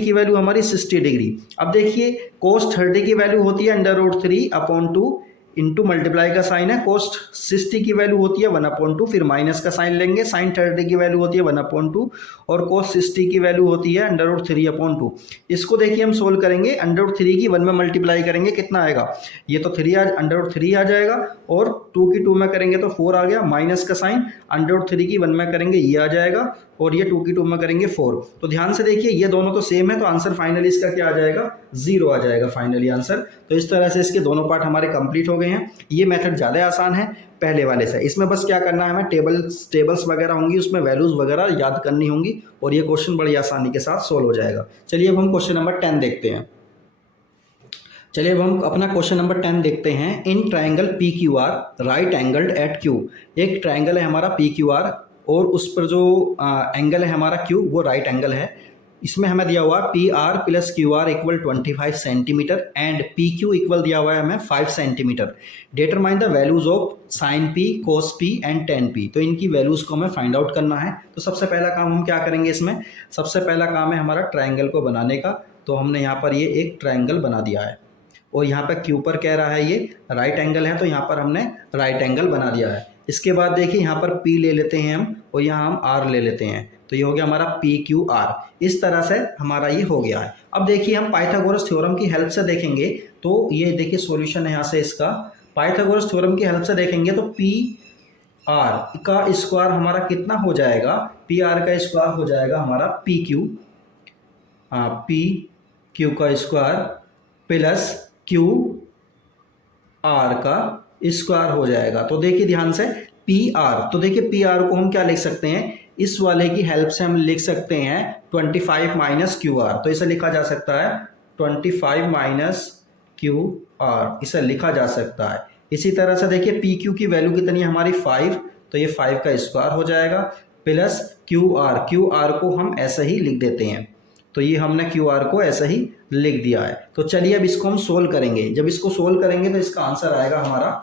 की वैल्यू हमारी 60 डिग्री। अब देखिए cos 30 की वैल्यू होती है √3/2 इंटू मल्टीप्लाई का साइन है, cos 60 की वैल्यू होती है 1/2, फिर माइनस का साइन लेंगे, साइन 30 की वैल्यू होती है 1/2 और cos 60 की वैल्यू होती है √3/2। इसको देखिए हम सोल्व करेंगे, √3 की 1 में मल्टीप्लाई करेंगे कितना आएगा, ये तो √3 आ जाएगा, और 2 की 2 में करेंगे तो 4 आ गया, माइनस का साइन √3 की 1 में करेंगे ये आ जाएगा, और ये 2 की 2 में करेंगे 4। तो ध्यान से देखिए ये दोनों तो सेम है, तो आंसर फाइनली इसका क्या आ जाएगा, 0 आ जाएगा फाइनली आंसर। तो इस तरह से इसके दोनों पार्ट हमारे कंप्लीट हो गए। रहे हैं। ये मेथड ज़्यादा आसान है पहले वाले से। इसमें बस क्या करना है, हमें टेबल्स वगैरह होंगी, उसमें वैल्यूज़ वगैरह याद करनी होंगी और ये क्वेश्चन बड़ी आसानी के साथ सोल्व हो जाएगा। चलिए अब हम क्वेश्चन नंबर 10 देखते हैं। चलिए अब हम अपना क्वेश्चन नंबर 10 देखते हैं। In triangle P Q R right angled at Q. एक ट्राइंगल है हमारा पी क्यू आर और उस पर जो एंगल है हमारा क्यू वो राइट एंगल है। इसमें हमें दिया हुआ P R plus Q R equal 25 centimetre and P Q equal दिया हुआ है हमें 5 centimetre. Determine the values of sine P, cos P and ten P. तो इनकी वैल्यूज को हमें फाइंड आउट करना है। तो सबसे पहला काम हम क्या करेंगे, इसमें सबसे पहला काम है हमारा ट्राइंगल को बनाने का। तो हमने यहाँ पर ये एक ट्राइंगल बना दिया है और यहाँ पर क्यू पर कह रहा है ये राइट एंगल है, तो यहाँ पर हमने राइट एंगल बना दिया है। इसके बाद देखिए यहाँ पर P ले लेते हैं हम और यहाँ हम R ले लेते हैं, तो ये हो गया हमारा PQR। इस तरह से हमारा ये हो गया है। अब देखिए हम पाइथागोरस थ्योरम की हेल्प से देखेंगे तो ये देखिए सॉल्यूशन है यहाँ से इसका। पाइथागोरस थ्योरम की हेल्प से देखेंगे तो PR का स्क्वायर हमारा कितना हो जाएगा, PR का स्क्वायर हो जाएगा हमारा PQ का स्क्वायर प्लस QR का स्क्वायर हो जाएगा। तो देखिए ध्यान से PR, तो देखिए PR को हम क्या लिख सकते हैं, इस वाले की हेल्प से हम लिख सकते हैं 25 माइनस QR। तो इसे लिखा जा सकता है 25 माइनस QR, इसे लिखा जा सकता है। इसी तरह से देखिए PQ की वैल्यू कितनी है हमारी 5, तो ये 5 का स्क्वायर हो जाएगा प्लस QR को हम ऐसे ही लिख देते हैं। तो ये हमने QR को ऐसे ही लिख दिया है। तो चलिए अब इसको हम सोल्व करेंगे। जब इसको सोल्व करेंगे तो इसका आंसर आएगा हमारा,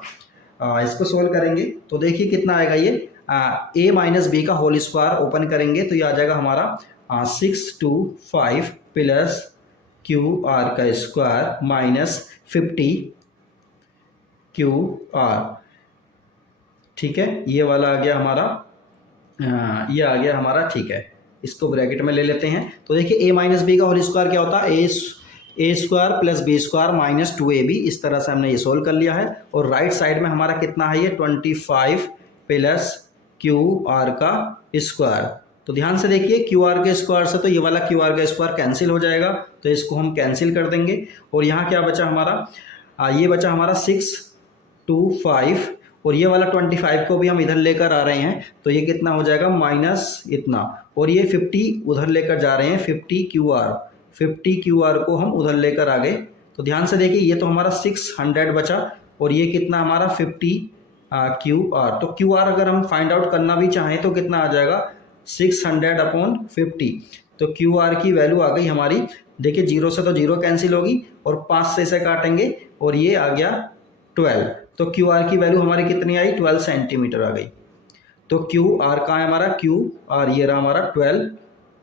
इसको सोल्व करेंगे तो देखिए कितना आएगा ये a माइनस बी का होल स्क्वायर ओपन करेंगे तो ये आ जाएगा हमारा 625 प्लस QR का स्क्वायर माइनस 50 QR। ठीक है, ये वाला आ गया हमारा, ये आ गया हमारा। ठीक है, इसको ब्रैकेट में ले लेते हैं। तो देखिए a माइनस बी का होल स्क्वायर क्या होता है, A square plus B square minus 2ab। इस तरह से हमने ये सोल्व कर लिया है। और राइट साइड में हमारा कितना है, ये 25 प्लस QR का स्क्वायर। तो ध्यान से देखिए QR के स्क्वायर से तो ये वाला QR का स्क्वायर कैंसिल हो जाएगा, तो इसको हम कैंसिल कर देंगे। और यहाँ क्या बचा हमारा, ये बचा हमारा 625 और ये वाला 25 को भी हम इधर लेकर आ रहे हैं, तो ये कितना हो जाएगा माइनस इतना, और ये 50 उधर लेकर जा रहे हैं 50 QR को हम उधर लेकर आ गए। तो ध्यान से देखिए ये तो हमारा 600 बचा और ये कितना हमारा 50 QR। तो QR अगर हम फाइंड आउट करना भी चाहें तो कितना आ जाएगा 600/50। तो QR की वैल्यू आ गई हमारी, देखिए 0 से तो 0 कैंसिल होगी और 5 से इसे काटेंगे और ये आ गया 12। तो QR की वैल्यू हमारी कितनी आई, 12 सेंटीमीटर आ गई। तो QR कहाँ है हमारा, QR ये रहा हमारा 12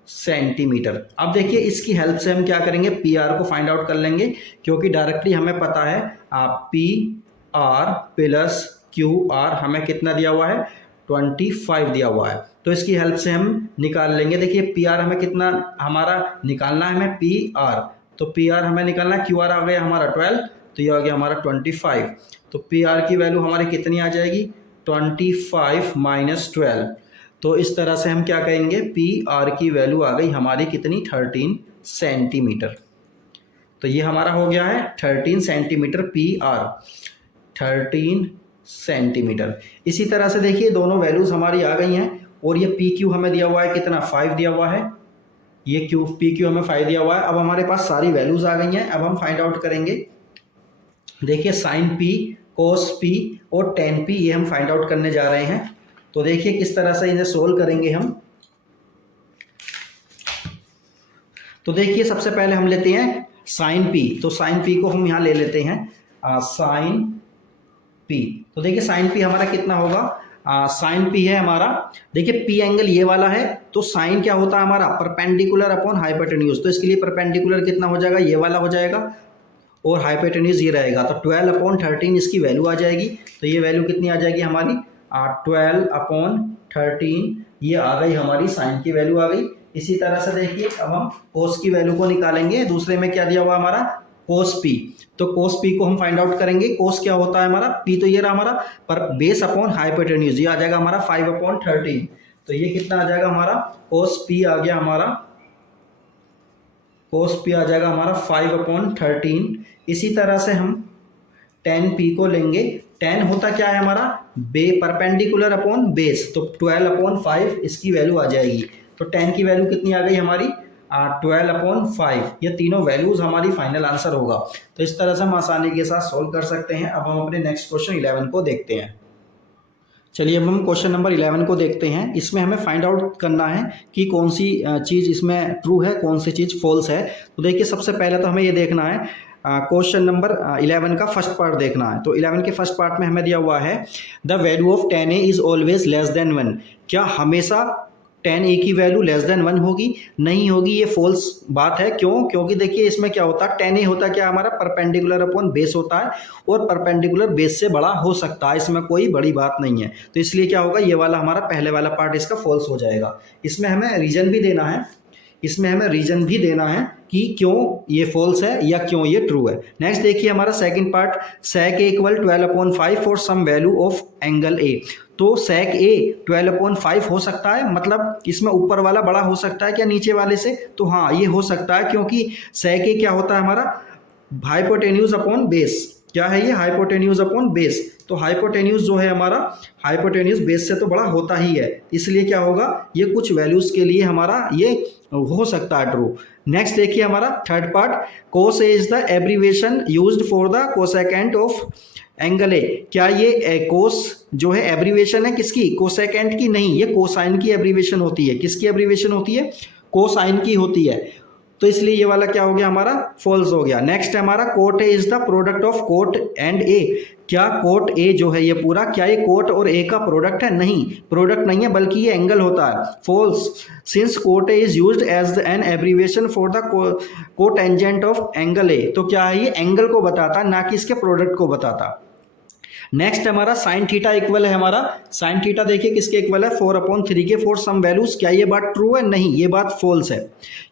सेंटीमीटर। अब देखिए इसकी हेल्प से हम क्या करेंगे, PR को फाइंड आउट कर लेंगे, क्योंकि डायरेक्टली हमें पता है PR प्लस QR हमें कितना दिया हुआ है, 25 दिया हुआ है। तो इसकी हेल्प से हम निकाल लेंगे। देखिए PR हमें कितना हमारा निकालना है, हमें PR, तो PR हमें निकालना है, QR आ गया हमारा 12, तो ये आ गया हमारा 25। तो PR की वैल्यू हमारी कितनी आ जाएगी, 25 माइनस 12। तो इस तरह से हम क्या कहेंगे, PR की वैल्यू आ गई हमारी कितनी, 13 सेंटीमीटर। तो ये हमारा हो गया है 13 सेंटीमीटर PR, 13 सेंटीमीटर। इसी तरह से देखिए दोनों वैल्यूज़ हमारी आ गई हैं और ये PQ हमें दिया हुआ है कितना, 5 दिया हुआ है, ये PQ हमें 5 दिया हुआ है। अब हमारे पास सारी वैल्यूज़ आ गई हैं। अब हम फाइंड आउट करेंगे। देखिए साइन P, कोस P और टेन P ये हम फाइंड आउट करने जा रहे हैं। तो देखिए किस तरह से इन्हें सोल्व करेंगे हम। तो देखिए सबसे पहले हम लेते हैं साइन P। तो साइन P को हम यहाँ ले लेते हैं साइन P। तो देखिए साइन P हमारा कितना होगा, साइन P है हमारा, देखिए P एंगल ये वाला है, तो साइन क्या होता है हमारा, परपेंडिकुलर अपॉन हाइपोटेन्यूज। तो इसके लिए परपेंडिकुलर कितना हो जाएगा, ये वाला हो जाएगा, और हाइपोटेन्यूज ये रहेगा। तो 12/13 इसकी वैल्यू आ जाएगी। तो ये वैल्यू कितनी आ जाएगी हमारी, 12/13 ये आ गई हमारी, साइन की वैल्यू आ गई। इसी तरह से देखिए अब हम कोस की वैल्यू को निकालेंगे। दूसरे में क्या दिया हुआ हमारा, कोस P। तो कोस P को हम फाइंड आउट करेंगे। कोस क्या होता है हमारा, P तो ये रहा हमारा, पर बेस अपॉन हाइपोटेन्यूज, ये आ जाएगा हमारा 5/13। तो ये कितना आ जाएगा हमारा, कोस P आ गया हमारा, कोस P आ जाएगा हमारा 5/13। इसी तरह से हम 10p को लेंगे, 10 होता क्या है हमारा परपेंडिकुलर अपॉन बेस, तो 12/5 इसकी वैल्यू आ जाएगी। तो 10 की वैल्यू कितनी आ गई हमारी 12/5। ये तीनों वैल्यूज हमारी फाइनल आंसर होगा। तो इस तरह से हम आसानी के साथ सोल्व कर सकते हैं। अब हम अपने नेक्स्ट क्वेश्चन 11 को देखते हैं। चलिए अब हम क्वेश्चन नंबर 11 को देखते हैं। इसमें हमें फाइंड आउट करना है कि कौन सी चीज़ इसमें ट्रू है, कौन सी चीज़ फॉल्स है। तो देखिए सबसे पहले तो हमें ये देखना है क्वेश्चन नंबर 11 का फर्स्ट पार्ट देखना है। तो 11 के फर्स्ट पार्ट में हमें दिया हुआ है the value of 10a is always less than 1। क्या हमेशा 10a की वैल्यू लेस देन 1 होगी? नहीं होगी, ये फॉल्स बात है। क्यों? क्योंकि देखिए इसमें क्या होता है 10a होता क्या हमारा परपेंडिकुलर अपॉन बेस होता है और परपेंडिकुलर बेस से बड़ा हो सकता है, इसमें कोई बड़ी बात नहीं है। तो इसलिए क्या होगा ये वाला हमारा पहले वाला पार्ट इसका फॉल्स हो जाएगा। इसमें हमें रीजन भी देना है, कि क्यों ये फॉल्स है या क्यों ये ट्रू है। नेक्स्ट देखिए हमारा second part sec a equal 12/5 for some value of angle A. तो sec a 12/5 हो सकता है, मतलब इसमें ऊपर वाला बड़ा हो सकता है क्या नीचे वाले से? तो हाँ ये हो सकता है, क्योंकि sec a क्या होता है हमारा हाइपोटेन्यूज अपॉन बेस। क्या है ये? Hypotenuse upon base. तो हाइपोटेन्यूज जो है हमारा हाइपोटेन्यूज बेस से तो बड़ा होता ही है, इसलिए क्या होगा ये कुछ वैल्यूज के लिए हमारा ये हो सकता है ट्रू। नेक्स्ट देखिए हमारा third part cos a is the abbreviation used for the cosecant of angle ए। क्या ये कोस जो है एब्रीविएशन है किसकी? कोसेकेंट की नहीं, ये कोसाइन की एब्रीविएशन होती है। किसकी एब्रीविएशन होती है? कोसाइन की होती है। तो इसलिए ये वाला क्या हो गया हमारा फॉल्स हो गया। नेक्स्ट है हमारा cot A is the product of cot and A. क्या कोट ए जो है ये पूरा, क्या ये कोट और ए का प्रोडक्ट है? नहीं, प्रोडक्ट नहीं है, बल्कि ये एंगल होता है। False, since cot A is used as an abbreviation for the cotangent of angle A. तो क्या है ये एंगल को बताता, ना कि इसके प्रोडक्ट को बताता। नेक्स्ट हमारा साइन थीटा इक्वल है हमारा, साइन थीटा देखिए किसके इक्वल है 4/3 के फॉर सम वैल्यूज। क्या ये बात ट्रू है? नहीं, ये बात फॉल्स है।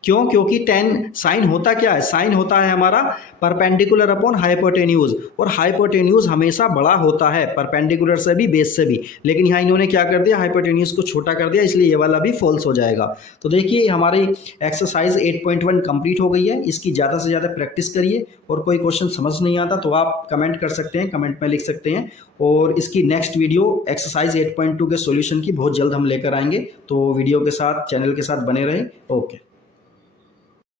क्यों? क्योंकि 10 साइन होता क्या है? साइन होता है हमारा परपेंडिकुलर अपॉन हाइपोटेन्यूज, और हाइपोटेन्यूज हमेशा बड़ा होता है परपेंडिकुलर से भी बेस से भी। लेकिन यहाँ इन्होंने क्या कर दिया, हाइपोटेन्यूज को छोटा कर दिया, इसलिए ये वाला भी फॉल्स हो जाएगा। तो देखिए हमारी एक्सरसाइज 8.1 कंप्लीट हो गई है। इसकी ज़्यादा से ज़्यादा प्रैक्टिस करिए, और कोई क्वेश्चन समझ नहीं आता तो आप कमेंट कर सकते हैं, कमेंट में लिख सकते हैं। और इसकी नेक्स्ट वीडियो एक्सरसाइज 8.2 के सॉल्यूशन की बहुत जल्द हम लेकर आएंगे। तो वीडियो के साथ, चैनल के साथ बने रहें। ओके।